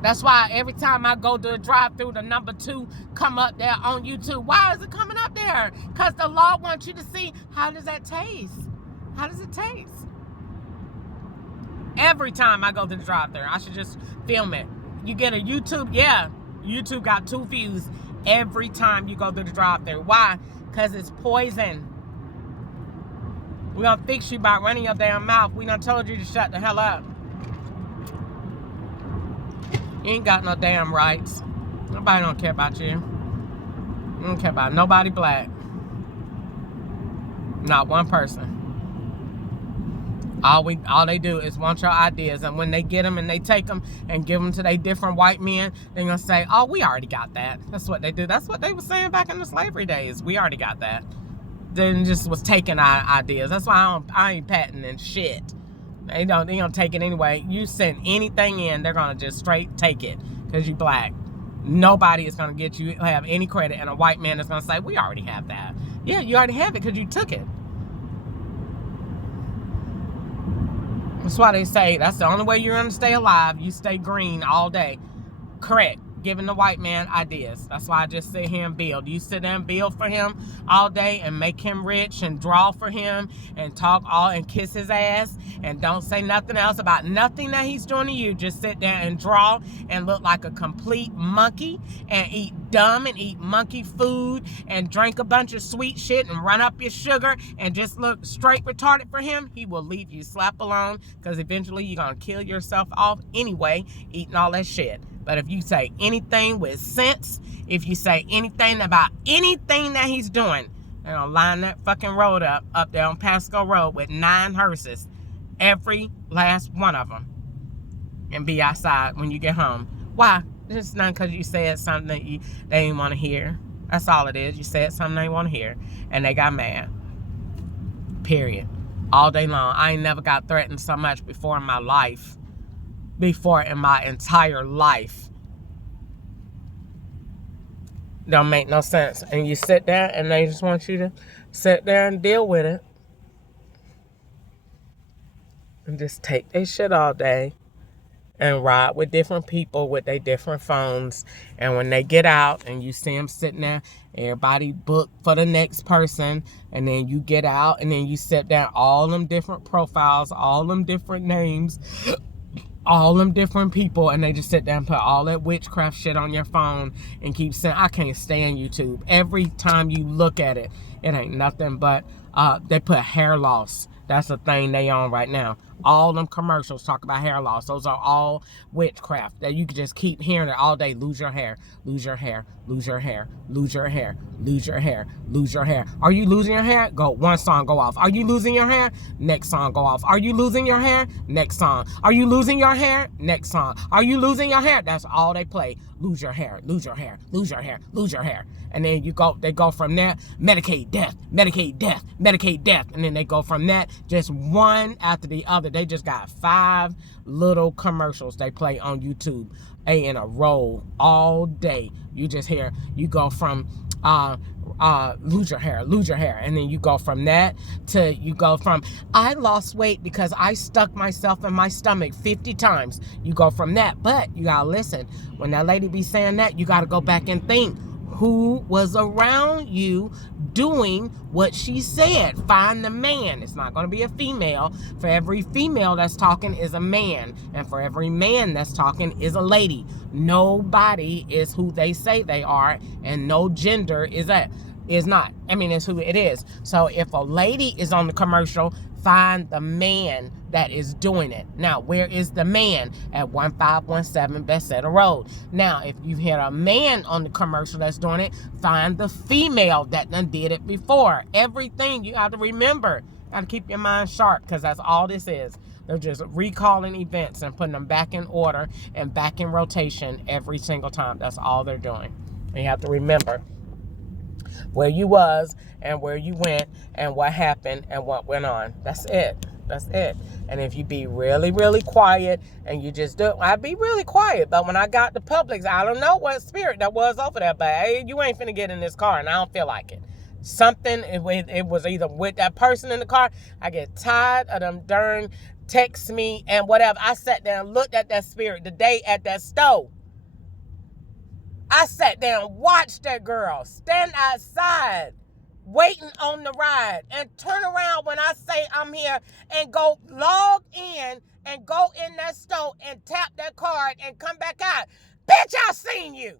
That's why every time I go to a drive-thru, the number 2 come up there on YouTube. Why is it coming up there? Because the law wants you to see, how does that taste? How does it taste? Every time I go to the drive-thru, I should just film it. You get a YouTube, yeah. YouTube got 2 views every time you go to the drive-thru. Why? Because it's poison. We're going to fix you by running your damn mouth. We done told you to shut the hell up. You ain't got no damn rights. Nobody don't care about you. You don't care about nobody black. Not one person. All they do is want your ideas, and when they get them and they take them and give them to their different white men, they're gonna say, "Oh, we already got that." That's what they do. That's what they were saying back in the slavery days. We already got that. They just was taking our ideas. That's why I ain't patenting shit. They don't take it anyway. You send anything in, they're gonna just straight take it because you black. Nobody is gonna get you have any credit, and a white man is gonna say, "We already have that." Yeah, you already have it because you took it. That's why they say that's the only way you're gonna stay alive. You stay green all day. Correct. Giving the white man ideas. That's why I just sit here and build. You sit there and build for him all day and make him rich and draw for him and talk all and kiss his ass and don't say nothing else about nothing that he's doing to you. Just sit there and draw and look like a complete monkey and eat dumb and eat monkey food and drink a bunch of sweet shit and run up your sugar and just look straight retarded for him. He will leave you slap alone because eventually you're going to kill yourself off anyway eating all that shit. But if you say anything with sense, if you say anything about anything that he's doing, they're going to line that fucking road up there on Pasco Road with 9 hearses, every last one of them, and be outside when you get home. Why? It's not because you said something that they didn't want to hear. That's all it is. You said something they didn't want to hear, and they got mad. Period. All day long. I ain't never got threatened so much before in my life. Before in my entire life. Don't make no sense. And you sit there and they just want you to sit there and deal with it. And just take their shit all day and ride with different people with their different phones. And when they get out and you see them sitting there, everybody booked for the next person. And then you get out and then you sit down all them different profiles, all them different names. all them different people, and they just sit there and put all that witchcraft shit on your phone and keep saying, I can't stand YouTube. Every time you look at it, it ain't nothing but they put hair loss. That's the thing they on right now. All them commercials talk about hair loss. Those are all witchcraft that you can just keep hearing it all day. Lose your hair, lose your hair, lose your hair, lose your hair, lose your hair, lose your hair. Are you losing your hair? Go, one song go off. Are you losing your hair? Next song go off. Are you losing your hair? Next song. Are you losing your hair? Next song. Are you losing your hair? That's all they play. Lose your hair, lose your hair, lose your hair, lose your hair. And then they go from there, Medicaid death, Medicaid death, Medicaid death. And then they go from that, just one after the other. They just got 5 little commercials they play on YouTube in a row all day. You just hear, you go from lose your hair, lose your hair. And then you go from that to, you go from, I lost weight because I stuck myself in my stomach 50 times. You go from that. But you gotta listen, when that lady be saying that, you gotta go back and think, who was around you doing what she said? Find the man. It's not going to be a female. For every female that's talking is a man. And for every man that's talking is a lady. Nobody is who they say they are. And no gender is that. Is not. I mean, it's who it is. So if a lady is on the commercial, find the man that is doing it. Now, where is the man? At 1517 Bethesda Road. Now, if you hear a man on the commercial that's doing it, find the female that done did it before. Everything you have to remember. Got to keep your mind sharp, because that's all this is. They're just recalling events and putting them back in order and back in rotation every single time. That's all they're doing. And you have to remember where you was and where you went and what happened and what went on. That's it. That's it. And if you be really, really quiet and you just do, I'd be really quiet. But when I got to Publix, I don't know what spirit that was over there, but hey, you ain't finna get in this car, and I don't feel like it. Something, it was either with that person in the car. I get tired of them darn text me and whatever. I sat there and looked at that spirit the day at that stove. I sat there and watched that girl stand outside waiting on the ride and turn around when I say I'm here and go log in and go in that store and tap that card and come back out. Bitch, I seen you.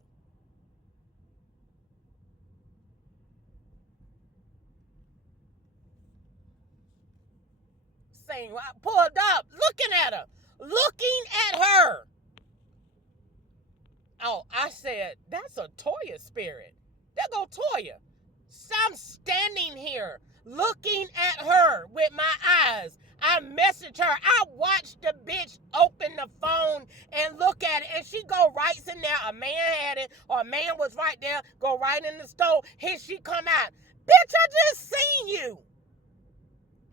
Saying, I pulled up, looking at her, looking at her. Oh, I said, that's a Toya spirit. There go Toya. So I'm standing here looking at her with my eyes. I messaged her. I watched the bitch open the phone and look at it, and she go right in there. A man had it, or a man was right there, go right in the store. Here she come out. Bitch, I just seen you.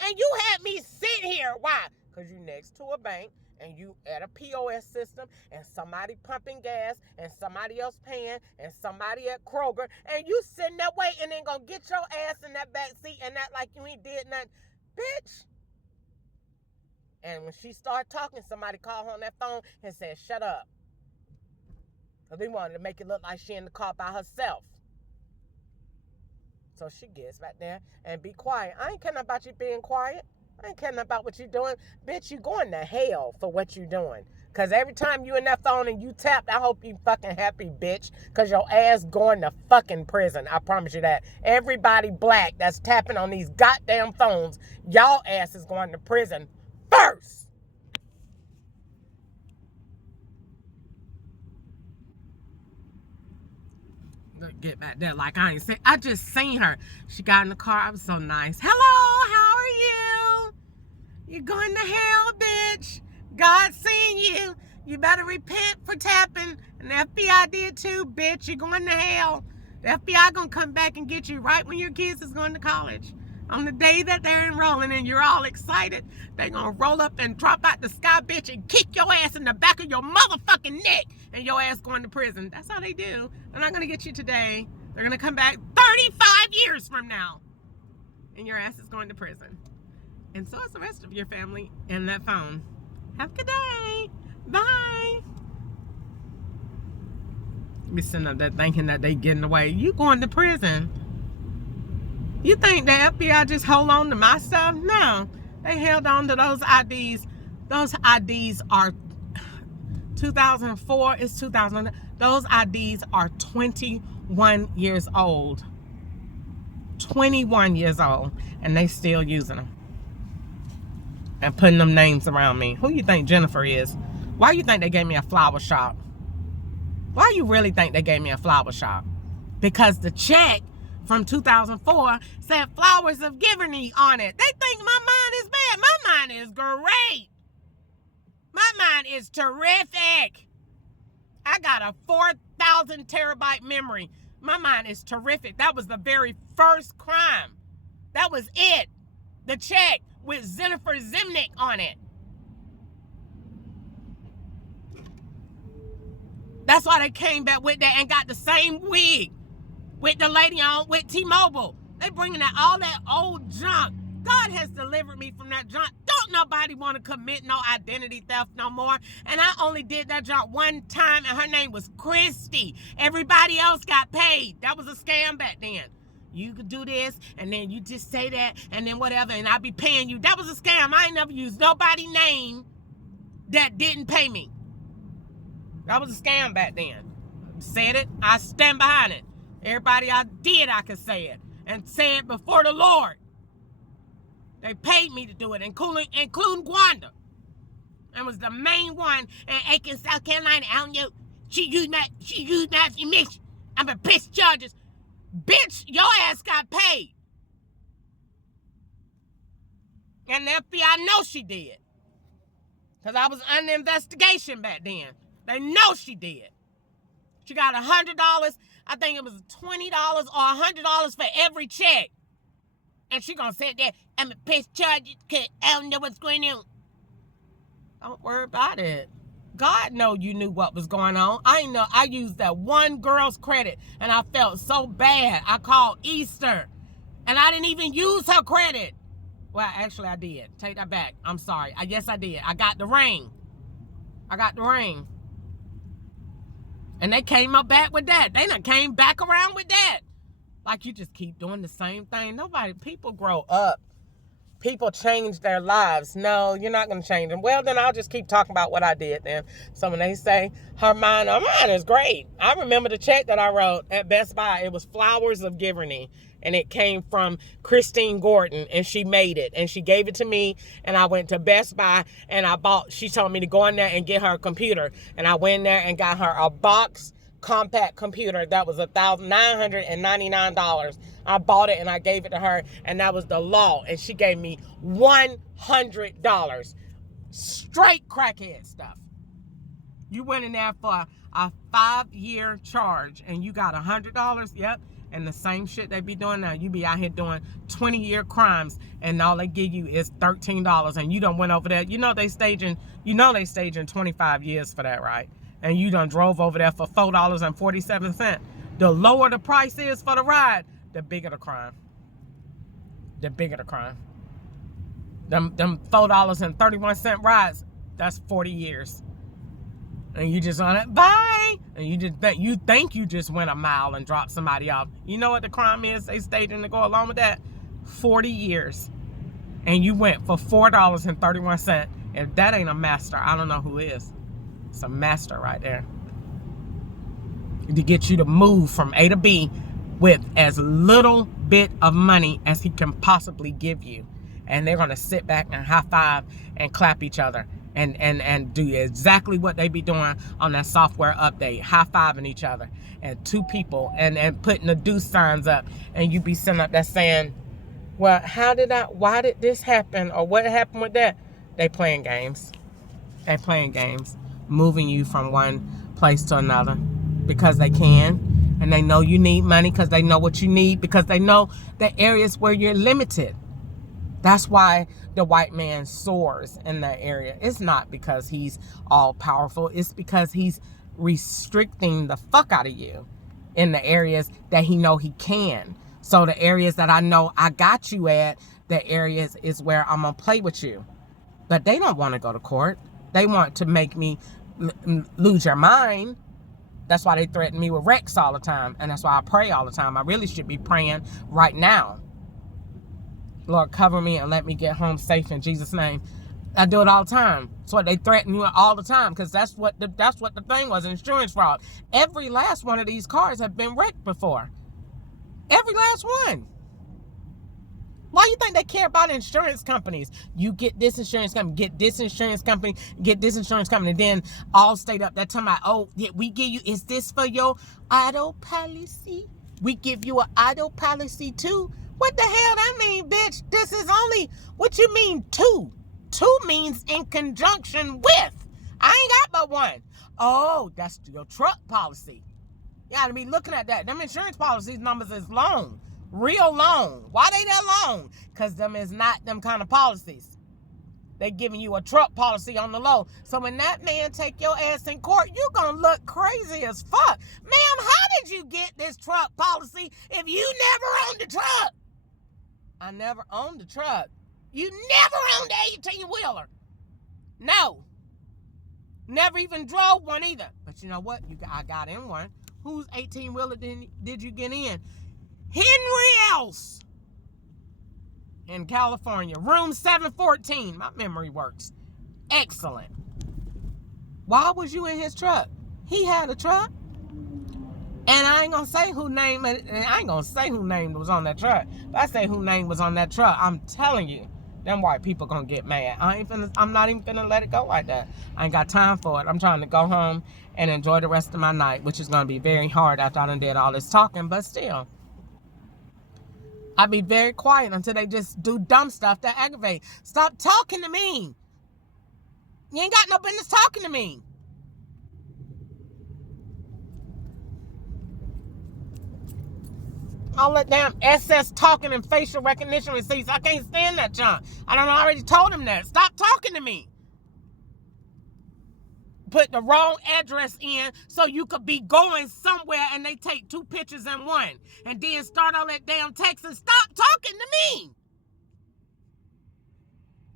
And you had me sit here. Why? Because you next to a bank. And you at a POS system, and somebody pumping gas, and somebody else paying, and somebody at Kroger, and you sitting that way, and then gonna get your ass in that back seat and act like you ain't did nothing. Bitch. And when she started talking, somebody called her on that phone and said, shut up. Because they wanted to make it look like she in the car by herself. So she gets back there and be quiet. I ain't caring about you being quiet. I ain't caring about what you doing. Bitch, you going to hell for what you doing. Because every time you in that phone and you tapped, I hope you fucking happy, bitch. Because your ass going to fucking prison. I promise you that. Everybody black that's tapping on these goddamn phones, y'all ass is going to prison first. Get back there like I ain't say. I just seen her. She got in the car. I was so nice. Hello, how are you? You going to hell, bitch. God seen you. You better repent for tapping. And the FBI did too, bitch. You're going to hell. The FBI gonna come back and get you right when your kids is going to college. On the day that they're enrolling and you're all excited, they gonna roll up and drop out the sky, bitch, and kick your ass in the back of your motherfucking neck, and your ass going to prison. That's how they do. They're not gonna get you today. They're gonna come back 35 years from now, and your ass is going to prison. And so is the rest of your family and that phone. Have a good day. Bye. Be sitting up there thinking that they getting away. You going to prison. You think the FBI just hold on to my stuff? No. They held on to those IDs. Those IDs are 2004, it's 2000. Those IDs are 21 years old. 21 years old, and they still using them and putting them names around me. Who you think Jennifer is? Why you think they gave me a flower shop? Why you really think they gave me a flower shop? Because the check from 2004 said Flowers of Giverny on it. They think my mind is bad. My mind is great. My mind is terrific. I got a 4,000 terabyte memory. My mind is terrific. That was the very first crime. That was it. The check with Jennifer Zimnick on it. That's why they came back with that and got the same wig with the lady on with T-Mobile. They bringing out all that old junk. God has delivered me from that junk. Don't nobody want to commit no identity theft no more. And I only did that junk one time, and her name was Christy. Everybody else got paid. That was a scam back then. You could do this, and then you just say that, and then whatever, and I'll be paying you. That was a scam. I ain't never used nobody's name that didn't pay me. That was a scam back then. Said it, I stand behind it. Everybody I did, I could say it. And say it before the Lord. They paid me to do it, including Gwanda. And was the main one in Aiken, South Carolina. I don't know. She used my information. I'm a piss charges. Bitch, your ass got paid. And the FBI know she did. Because I was under investigation back then. They know she did. She got $100. I think it was $20 or $100 for every check. And she gonna sit there, I'm a piss charges because I don't know what's going on. Don't worry about it. God know you knew what was going on. I know I used that one girl's credit and I felt so bad. I called Easter and I didn't even use her credit. Well, actually I did. Take that back. I'm sorry. Yes, I did. I got the ring. And they came up back with that. They done came back around with that. Like you just keep doing the same thing. People grow up. People change their lives. No, you're not going to change them. Well, then I'll just keep talking about what I did then. So when they say her mind is great. I remember the check that I wrote at Best Buy. It was Flowers of Giverny. And it came from Christine Gordon. And she made it. And she gave it to me. And I went to Best Buy. And she told me to go in there and get her a computer. And I went in there and got her a box compact computer that was $999. I bought it and I gave it to her, and that was the law. And she gave me $100. Straight crackhead stuff. You went in there for a 5-year charge and you got $100. Yep. And the same shit they be doing now. You be out here doing 20-year crimes and all they give you is $13. And you done went over there. You know they staging 25 years for that, right? And you done drove over there for $4.47. The lower the price is for the ride, the bigger the crime. The bigger the crime. Them $4.31 rides, that's 40 years. And you just on it, bye. And you think you just went a mile and dropped somebody off. You know what the crime is they staging to go along with that? 40 years. And you went for $4.31. If that ain't a master, I don't know who is. It's a master right there. To get you to move from A to B with as little bit of money as he can possibly give you. And they're going to sit back and high five and clap each other and do exactly what they be doing on that software update. High fiving each other. And two people and putting the do signs up. And you be sitting up there saying, well, why did this happen? Or what happened with that? They playing games. They playing games. Moving you from one place to another because they can, and they know you need money because they know what you need, because they know the areas where you're limited. That's why the white man soars in that area. It's not because he's all powerful. It's because he's restricting the fuck out of you in the areas that he know he can. So the areas that I know I got you at, the areas is where I'm gonna play with you. But they don't want to go to court. They want to make me lose your mind. That's why they threaten me with Rex all the time. And that's why I pray all the time. I really should be praying right now. Lord, cover me and let me get home safe in Jesus' name. I do it all the time. So they threaten you all the time because that's what the thing was, insurance fraud. Every last one of these cars have been wrecked before. Every last one. Why do you think they care about insurance companies? You get this insurance company, get this insurance company, get this insurance company. Then all state up that time, oh, yeah, we give you, is this for your auto policy? We give you an auto policy too. What the hell that mean, bitch? This is only, what you mean two? Two means in conjunction with. I ain't got but one. Oh, that's your truck policy. You gotta be looking at that. Them insurance policies numbers is long. Real long. Why they that long? Because them is not them kind of policies. They giving you a truck policy on the low. So when that man take your ass in court, you gonna look crazy as fuck. Ma'am, how did you get this truck policy if you never owned the truck? I never owned the truck. You never owned the 18-wheeler. No. Never even drove one either. But you know what? I got in one. Whose 18-wheeler did you get in? Henry Else in California, room 714. My memory works. Excellent. Why was you in his truck? He had a truck. And I ain't gonna say who name it. I ain't gonna say who name was on that truck. If I say who name was on that truck, I'm telling you, them white people gonna get mad. I'm not even finna let it go like that. I ain't got time for it. I'm trying to go home and enjoy the rest of my night, which is gonna be very hard after I done did all this talking, but still. I be very quiet until they just do dumb stuff that aggravate. Stop talking to me. You ain't got no business talking to me. All that damn SS talking and facial recognition receipts. I can't stand that junk. I done already told him that. Stop talking to me. Put the wrong address in so you could be going somewhere and they take two pictures in one. And then start all that damn text and stop talking to me.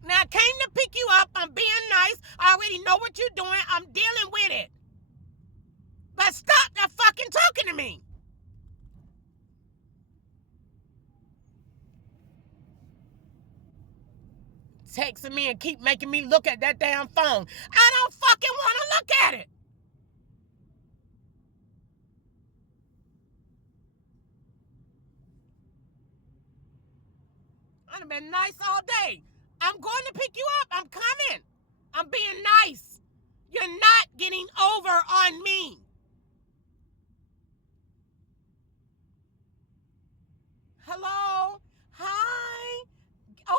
Now, I came to pick you up. I'm being nice. I already know what you're doing. I'm dealing with it. But stop that fucking talking to me. Texting me and keep making me look at that damn phone. I don't fucking want to look at it. I've been nice all day. I'm going to pick you up. I'm coming. I'm being nice. You're not getting over on me. Hello? Hi?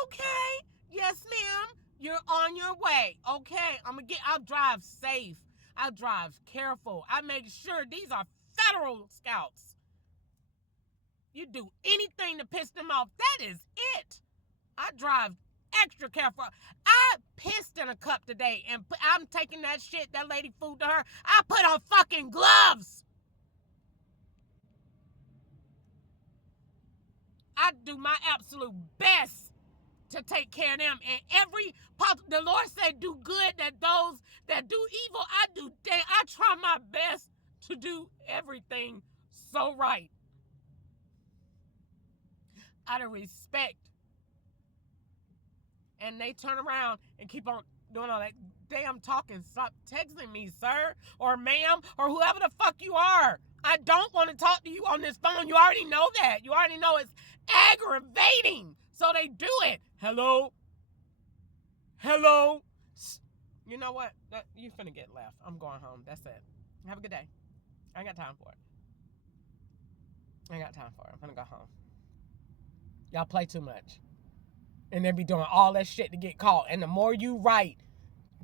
Okay. Yes, ma'am. You're on your way. Okay. I'll drive safe. I'll drive careful. I make sure these are federal scouts. You do anything to piss them off. That is it. I drive extra careful. I pissed in a cup today and I'm taking that shit, that lady food to her. I put on fucking gloves. I do my absolute best to take care of them. And the Lord said, do good that those that do evil, I try my best to do everything so right. Out of respect. And they turn around and keep on doing all that damn talking. Stop texting me, sir, or ma'am, or whoever the fuck you are. I don't want to talk to you on this phone. You already know that. You already know it's aggravating. So they do it. Hello? Hello? You know what? You finna get left. I'm going home. That's it. Have a good day. I ain't got time for it. I'm finna go home. Y'all play too much. And they be doing all that shit to get caught. And the more you write,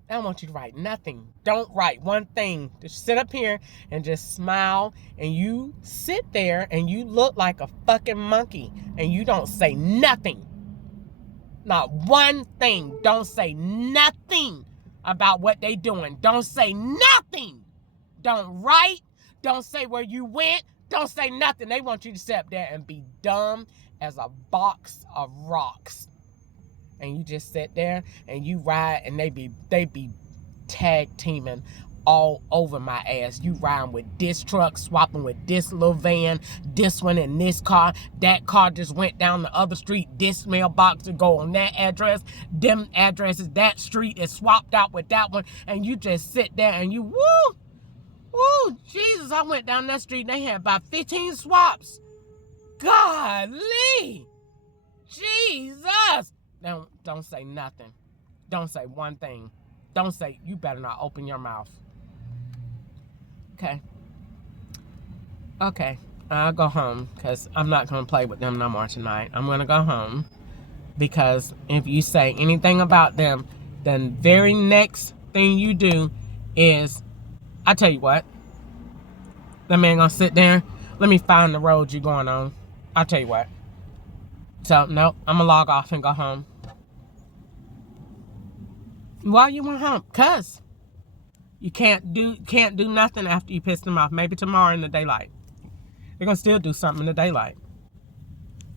I don't want you to write nothing. Don't write one thing. Just sit up here and just smile. And you sit there and you look like a fucking monkey. And you don't say nothing. Not one thing. Don't say nothing about what they doing. Don't say nothing. Don't write. Don't say where you went. Don't say nothing. They want you to sit up there and be dumb as a box of rocks. And you just sit there and you ride and they be tag teaming all over my ass. You riding with this truck, swapping with this little van, this one in this car. That car just went down the other street. This mailbox to go on that address. Them addresses, that street is swapped out with that one. And you just sit there and you, woo, Jesus, I went down that street and they had about 15 swaps. Golly, Jesus. Don't say nothing. Don't say one thing. Don't say, you better not open your mouth. Okay, I'll go home because I'm not going to play with them no more tonight. I'm going to go home because if you say anything about them, then very next thing you do is, I tell you what, that man going to sit there. Let me find the road you're going on. I'll tell you what. So, nope, I'm going to log off and go home. Why you went home? Cause you can't do nothing after you piss them off. Maybe tomorrow in the daylight. They're gonna still do something in the daylight.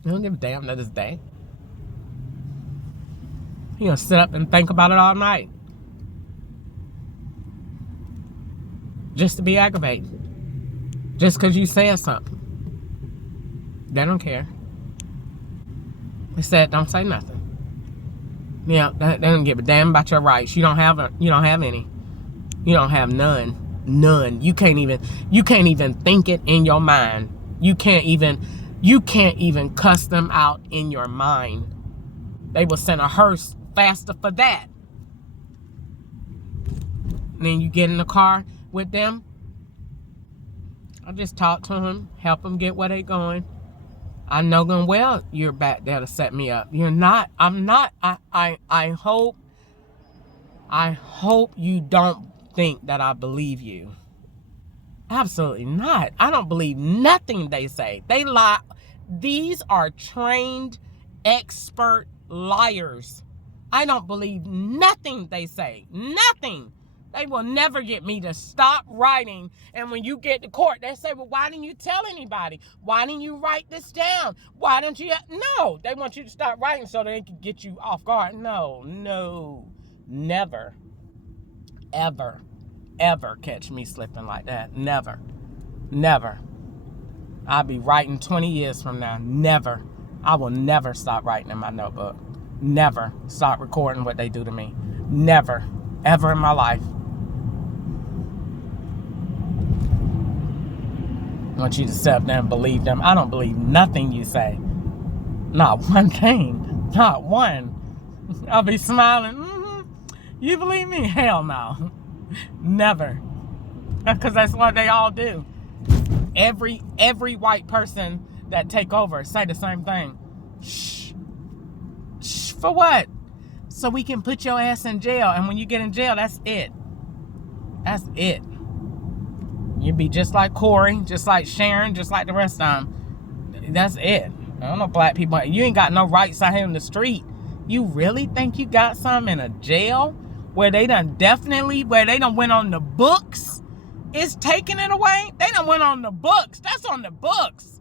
You don't give a damn that it's day. You're gonna sit up and think about it all night. Just to be aggravated. Just cause you said something. They don't care. They said don't say nothing. Yeah, they don't give a damn about your rights. You don't have any. You don't have none. You can't even think it in your mind. You can't even cuss them out in your mind. They will send a hearse faster for that. And then you get in the car with them. I just talk to them, help them get where they going. I know good and well you're back there to set me up. You're not. I'm not. I hope you don't think that I believe you. Absolutely not. I don't believe nothing they say. They lie. These are trained, expert liars. I don't believe nothing they say. Nothing. They will never get me to stop writing. And when you get to court, they say, well, why didn't you tell anybody? Why didn't you write this down? Why don't you? No, they want you to start writing so they can get you off guard. No, never, ever catch me slipping like that. Never. I'll be writing 20 years from now. Never. I will never stop writing in my notebook. Never stop recording what they do to me. Never, ever in my life. I want you to sit up there and believe them. I don't believe nothing you say. Not one thing. Not one. I'll be smiling. You believe me? Hell no. Never. Because that's what they all do. Every white person that take over say the same thing. Shh. For what? So we can put your ass in jail. And when you get in jail, that's it. That's it. You be just like Corey, just like Sharon, just like the rest of them. That's it. I don't know black people. You ain't got no rights out here in the street. You really think you got some in a jail where they done went on the books? Is taking it away? They done went on the books. That's on the books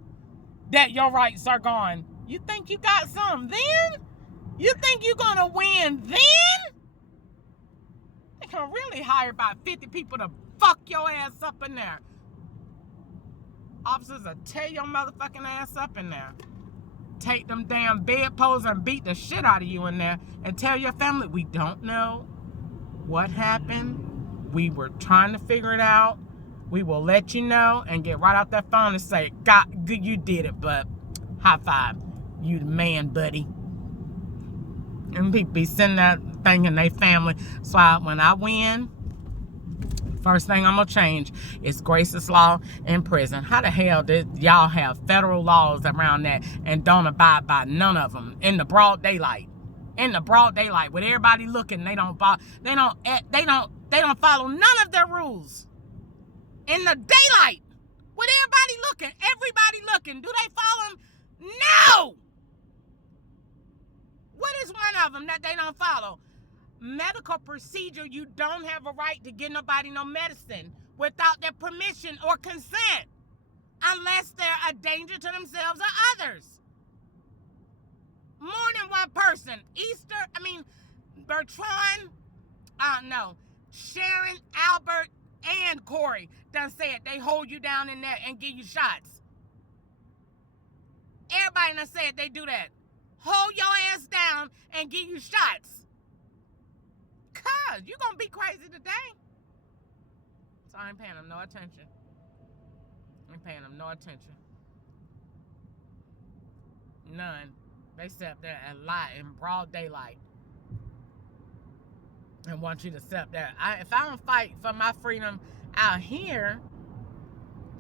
that your rights are gone. You think you got some then? You think you're gonna win then? They can really hire about 50 people to fuck your ass up in there. Officers will tear your motherfucking ass up in there. Take them damn bedposts and beat the shit out of you in there and tell your family, we don't know what happened. We were trying to figure it out. We will let you know and get right off that phone and say, God, good, you did it, but high five. You the man, buddy. And people be sending that thing in their family. So when I win, first thing I'm going to change is Grace's Law in prison. How the hell did y'all have federal laws around that and don't abide by none of them in the broad daylight? In the broad daylight with everybody looking, they don't follow none of their rules. In the daylight with everybody looking, do they follow them? No! What is one of them that they don't follow? Medical procedure, you don't have a right to give nobody no medicine without their permission or consent unless they're a danger to themselves or others. More than one person. Bertrand, Sharon, Albert, and Corey done said they hold you down in there and give you shots. Everybody done said they do that. Hold your ass down and give you shots. Cuz, you gonna be crazy today. So I ain't paying them no attention. I ain't paying them no attention. None. They sit up there and lie in broad daylight. And want you to sit up there. If I don't fight for my freedom out here,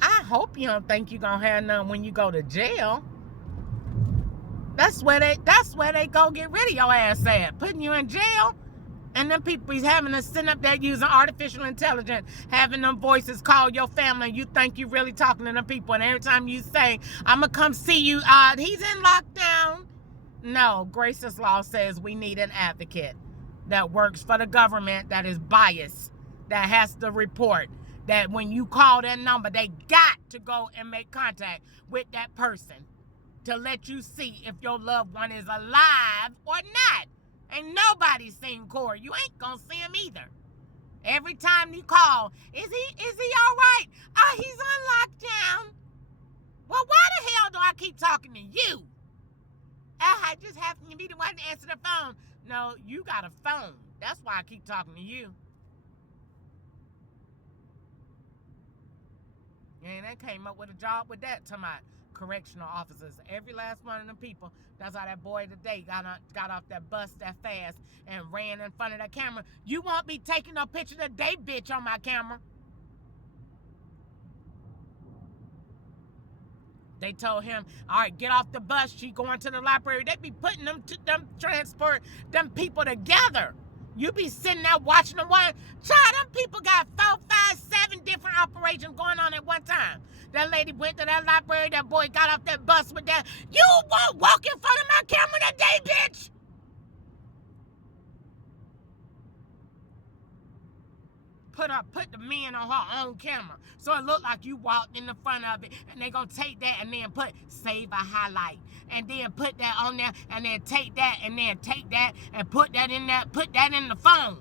I hope you don't think you're gonna have none when you go to jail. That's where they go get rid of your ass at. Putting you in jail. And them people he's having to sit up there using artificial intelligence, having them voices call your family, and you think you really talking to them people. And every time you say, I'm going to come see you, he's in lockdown. No, Grace's Law says we need an advocate that works for the government, that is biased, that has to report, that when you call that number, they got to go and make contact with that person to let you see if your loved one is alive or not. Ain't nobody seen Corey. You ain't gonna see him either. Every time you call, is he all right? Oh, he's on lockdown. Well, why the hell do I keep talking to you? I just happen to be the one to answer the phone. No, you got a phone. That's why I keep talking to you. And they came up with a job with that to my correctional officers. Every last one of them people. That's how that boy today got off that bus that fast and ran in front of the camera. You won't be taking no picture today, bitch, on my camera. They told him, all right, get off the bus. She going to the library. They be putting them transport them people together. You be sitting there watching them one. Child, them people got 4, 5, 7 different operations going on at one time. That lady went to that library. That boy got off that bus with that. You won't walk in front of my camera today, bitch. Put the man on her own camera. So it looked like you walked in the front of it. And they gonna take that and then put save a highlight. And then put that on there. And then take that and then take that and put that in there. Put that in the phone.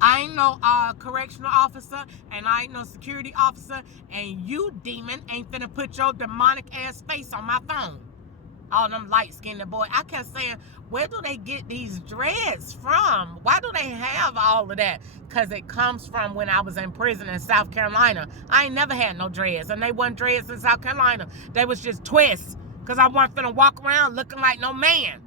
I ain't no correctional officer. And I ain't no security officer. And you, demon, ain't finna put your demonic ass face on my phone. All them light-skinned boy. I kept saying, where do they get these dreads from? Why do they have all of that? Because it comes from when I was in prison in South Carolina. I ain't never had no dreads. And they wasn't dreads in South Carolina. They was just twists. Because I wasn't finna walk around looking like no man.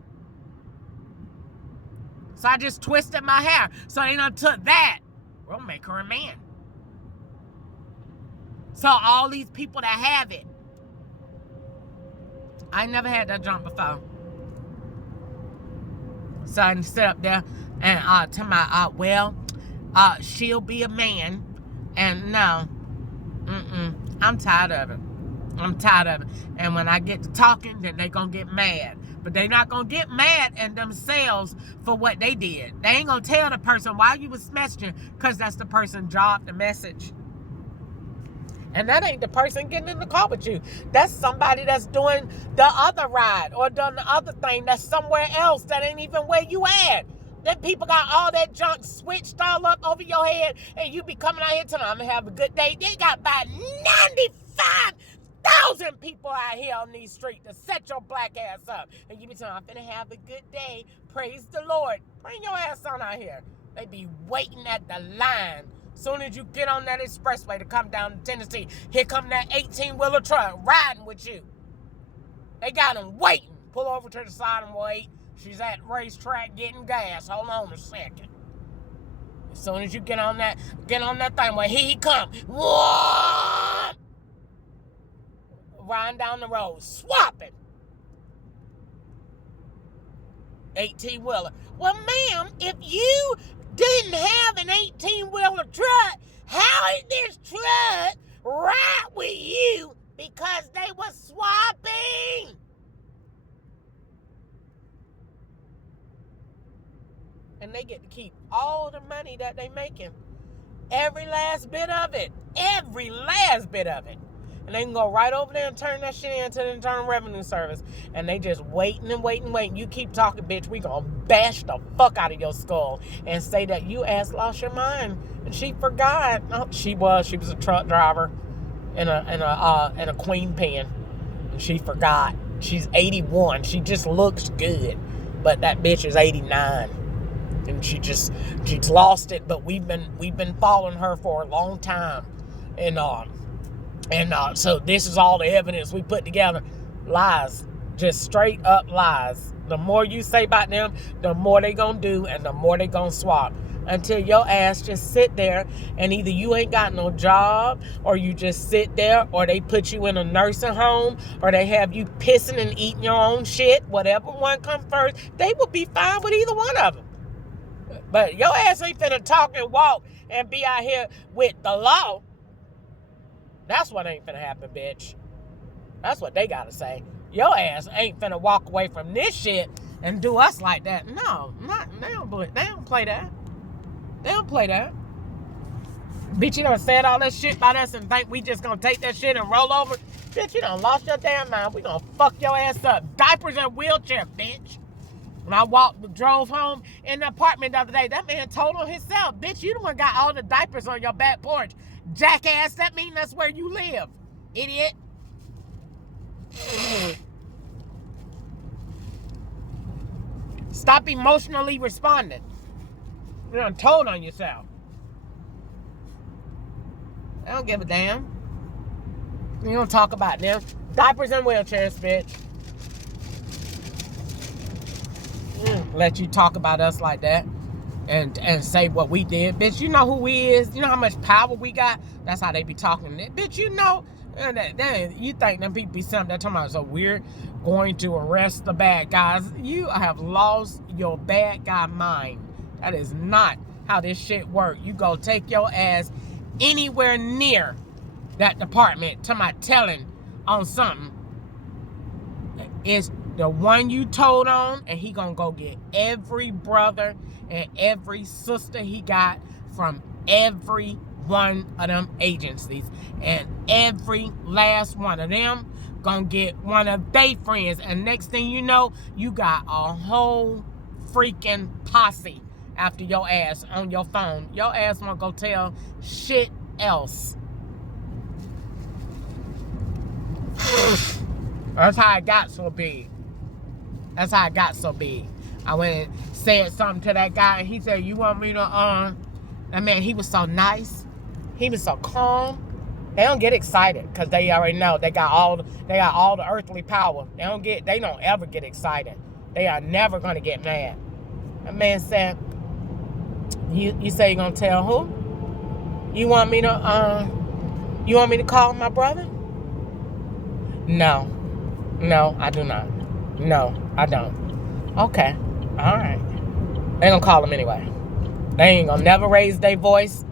So I just twisted my hair. So they done took that. We'll make her a man. So all these people that have it. I never had that jump before. So I sit up there and tell my, she'll be a man. And no, I'm tired of it. I'm tired of it. And when I get to talking, then they gonna get mad. But they not gonna get mad at themselves for what they did. They ain't gonna tell the person why you was messaging, because that's the person dropped the message. And that ain't the person getting in the car with you. That's somebody that's doing the other ride or doing the other thing that's somewhere else that ain't even where you at. Then people got all that junk switched all up over your head and you be coming out here telling them, I'm going to have a good day. They got about 95,000 people out here on these streets to set your black ass up. And you be telling them, I'm going to have a good day. Praise the Lord. Bring your ass on out here. They be waiting at the line. Soon as you get on that expressway to come down to Tennessee, here come that 18-wheeler truck riding with you. They got them waiting. Pull over to the side and wait. She's at the racetrack getting gas. Hold on a second. As soon as you get on that thing, well, here he come. Whoa! Riding down the road, swapping. 18-wheeler. Well, ma'am, if you didn't have an 18-wheeler truck, how did this truck ride with you? Because they were swapping. And they get to keep all the money that they making. Every last bit of it. Every last bit of it. and they can go right over there and turn that shit into the Internal Revenue Service. And they just waiting and waiting and waiting. You keep talking, bitch, we gonna bash the fuck out of your skull and say that you ass lost your mind and she forgot. Oh, she was a truck driver in a queen pen, and she forgot. She's 81. She just looks good, but that bitch is 89. And she's lost it, but we've been following her for a long time, and so this is all the evidence we put together. Lies, just straight up lies. The more you say about them, the more they gonna do, and the more they gonna swap, until your ass just sit there, and either you ain't got no job, or you just sit there, or they put you in a nursing home, or they have you pissing and eating your own shit. Whatever one comes first, they will be fine with either one of them. But your ass ain't finna talk and walk and be out here with the law. That's what ain't finna happen, bitch. That's what they gotta say. Your ass ain't finna walk away from this shit and do us like that. No, they don't play that. They don't play that. Bitch, you done said all that shit about us and think we just gonna take that shit and roll over? Bitch, you done lost your damn mind. We gonna fuck your ass up. Diapers and wheelchair, bitch. When I drove home in the apartment the other day, that man told on himself, bitch, you the one got all the diapers on your back porch. Jackass, that mean that's where you live. Idiot. Stop emotionally responding. You done told on yourself. I don't give a damn. You don't talk about them. Diapers and wheelchairs, bitch. Let you talk about us like that and say what we did. Bitch, you know who we is. You know how much power we got. That's how they be talking. Bitch, you know. You think them people be something that talking about, so we're going to arrest the bad guys. You have lost your bad guy mind. That is not how this shit work. You go take your ass anywhere near that department to my telling on something. It's the one you told on, and he gonna go get every brother and every sister he got from every one of them agencies, and every last one of them gonna get one of their friends, and next thing you know, you got a whole freaking posse after your ass on your phone. Your ass won't go tell shit else. That's how it got so big. That's how it got so big. I went and said something to that guy, and he said, you want me to, that man, he was so nice. He was so calm. They don't get excited because they already know they got all the earthly power. They don't ever get excited. They are never gonna get mad. That man said, you say you're gonna tell who? You want me to call my brother? No, I do not. No, I don't. Okay. All right. They gonna call him anyway. They ain't gonna never raise their voice.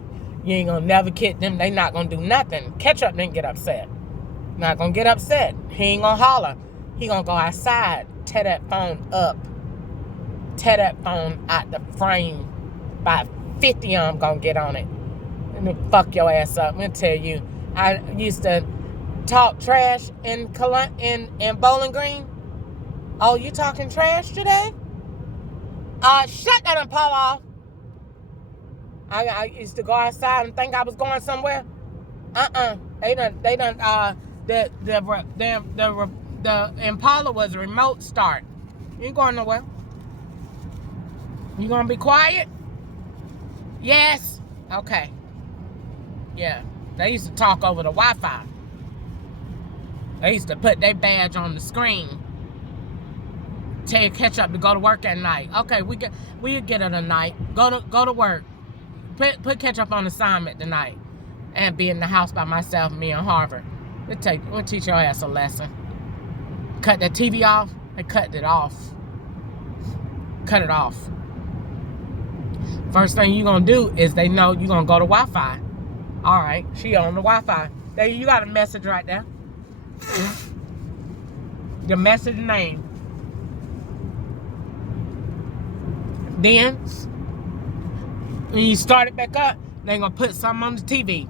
You ain't gonna never kid them. They not gonna do nothing. Ketchup didn't get upset. Not gonna get upset. He ain't gonna holler. He gonna go outside, tear that phone up. Tear that phone out the frame. About 50 of them gonna get on it. Let me fuck your ass up. I'm gonna tell you. I used to talk trash in Bowling Green. Oh, you talking trash today? Shut that Impala off. I used to go outside and think I was going somewhere. The Impala was a remote start. You ain't going nowhere. You gonna be quiet? Yes. Okay. Yeah. They used to talk over the Wi-Fi. They used to put their badge on the screen. Tell you catch up to go to work at night. Okay, we get it tonight. Go to work. Put ketchup on assignment tonight, and be in the house by myself, me and Harvard. We'll teach your ass a lesson. Cut that TV off. They cut it off. Cut it off. First thing you gonna do is they know you gonna go to Wi-Fi. All right, she on the Wi-Fi. There, you got a message right there. The message name. Then, when you start it back up, they gonna put something on the TV.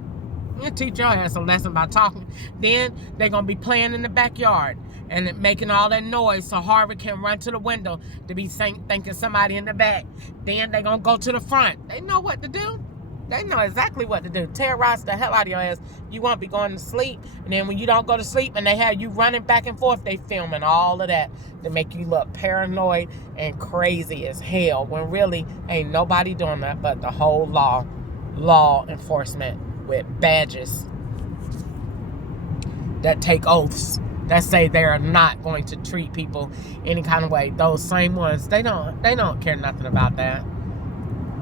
You teach your ass a lesson by talking. Then they're going to be playing in the backyard and making all that noise so Harvey can run to the window to be thinking somebody in the back. Then they're going to go to the front. They know what to do. They know exactly what to do. Terrorize the hell out of your ass. You won't be going to sleep. And then when you don't go to sleep and they have you running back and forth, they filming all of that to make you look paranoid and crazy as hell. When really ain't nobody doing that but the whole law enforcement with badges that take oaths that say they are not going to treat people any kind of way. Those same ones, they don't care nothing about that.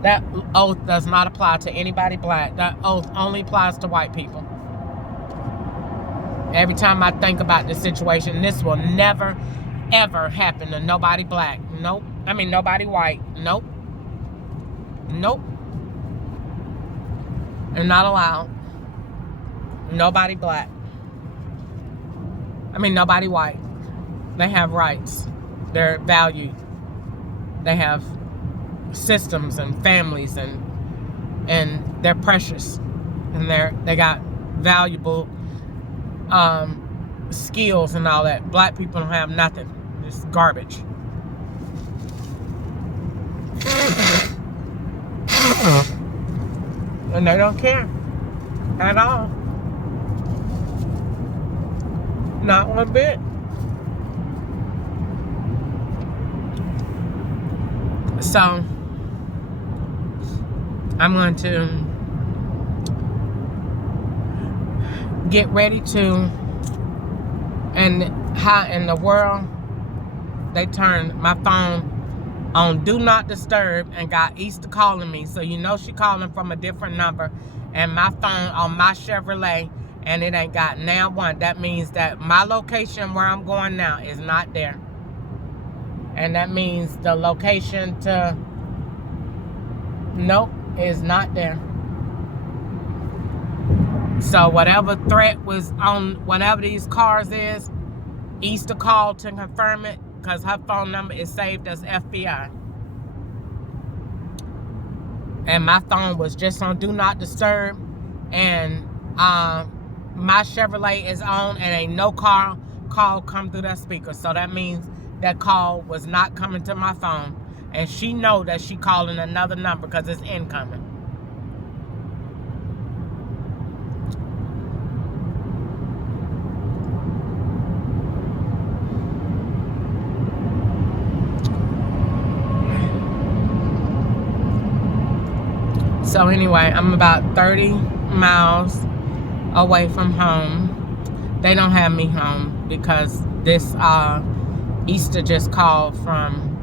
That oath does not apply to anybody black. That oath only applies to white people. Every time I think about this situation, this will never, ever happen to nobody black. Nope. I mean, nobody white. Nope. Nope. They're not allowed. Nobody black. I mean, nobody white. They have rights. They're valued. They have systems and families, and they're precious, and they got valuable skills and all that. Black people don't have nothing. It's garbage. And they don't care at all. Not one bit. So I'm going to get ready to, and how in the world they turned my phone on Do Not Disturb and got Easter calling me. So you know she calling from a different number, and my phone on my Chevrolet, and it ain't got now one. That means that my location where I'm going now is not there. And that means the location to, nope, is not there. So whatever threat was on whatever these cars is, Easter called to confirm it, because her phone number is saved as FBI. And my phone was just on Do Not Disturb, and my Chevrolet is on, and ain't no call come through that speaker. So that means that call was not coming to my phone, and she know that she calling another number because it's incoming. So anyway, I'm about 30 miles away from home. They don't have me home because this Easter just called from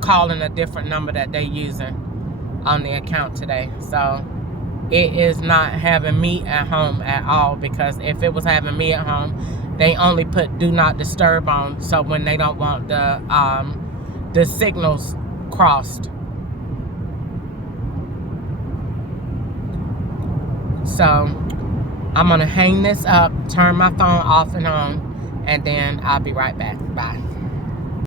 calling a different number that they using on the account today. So it is not having me at home at all, because if it was having me at home, they only put Do Not Disturb on, so when they don't want the signals crossed. So I'm gonna hang this up, turn my phone off and on, and then I'll be right back. Bye.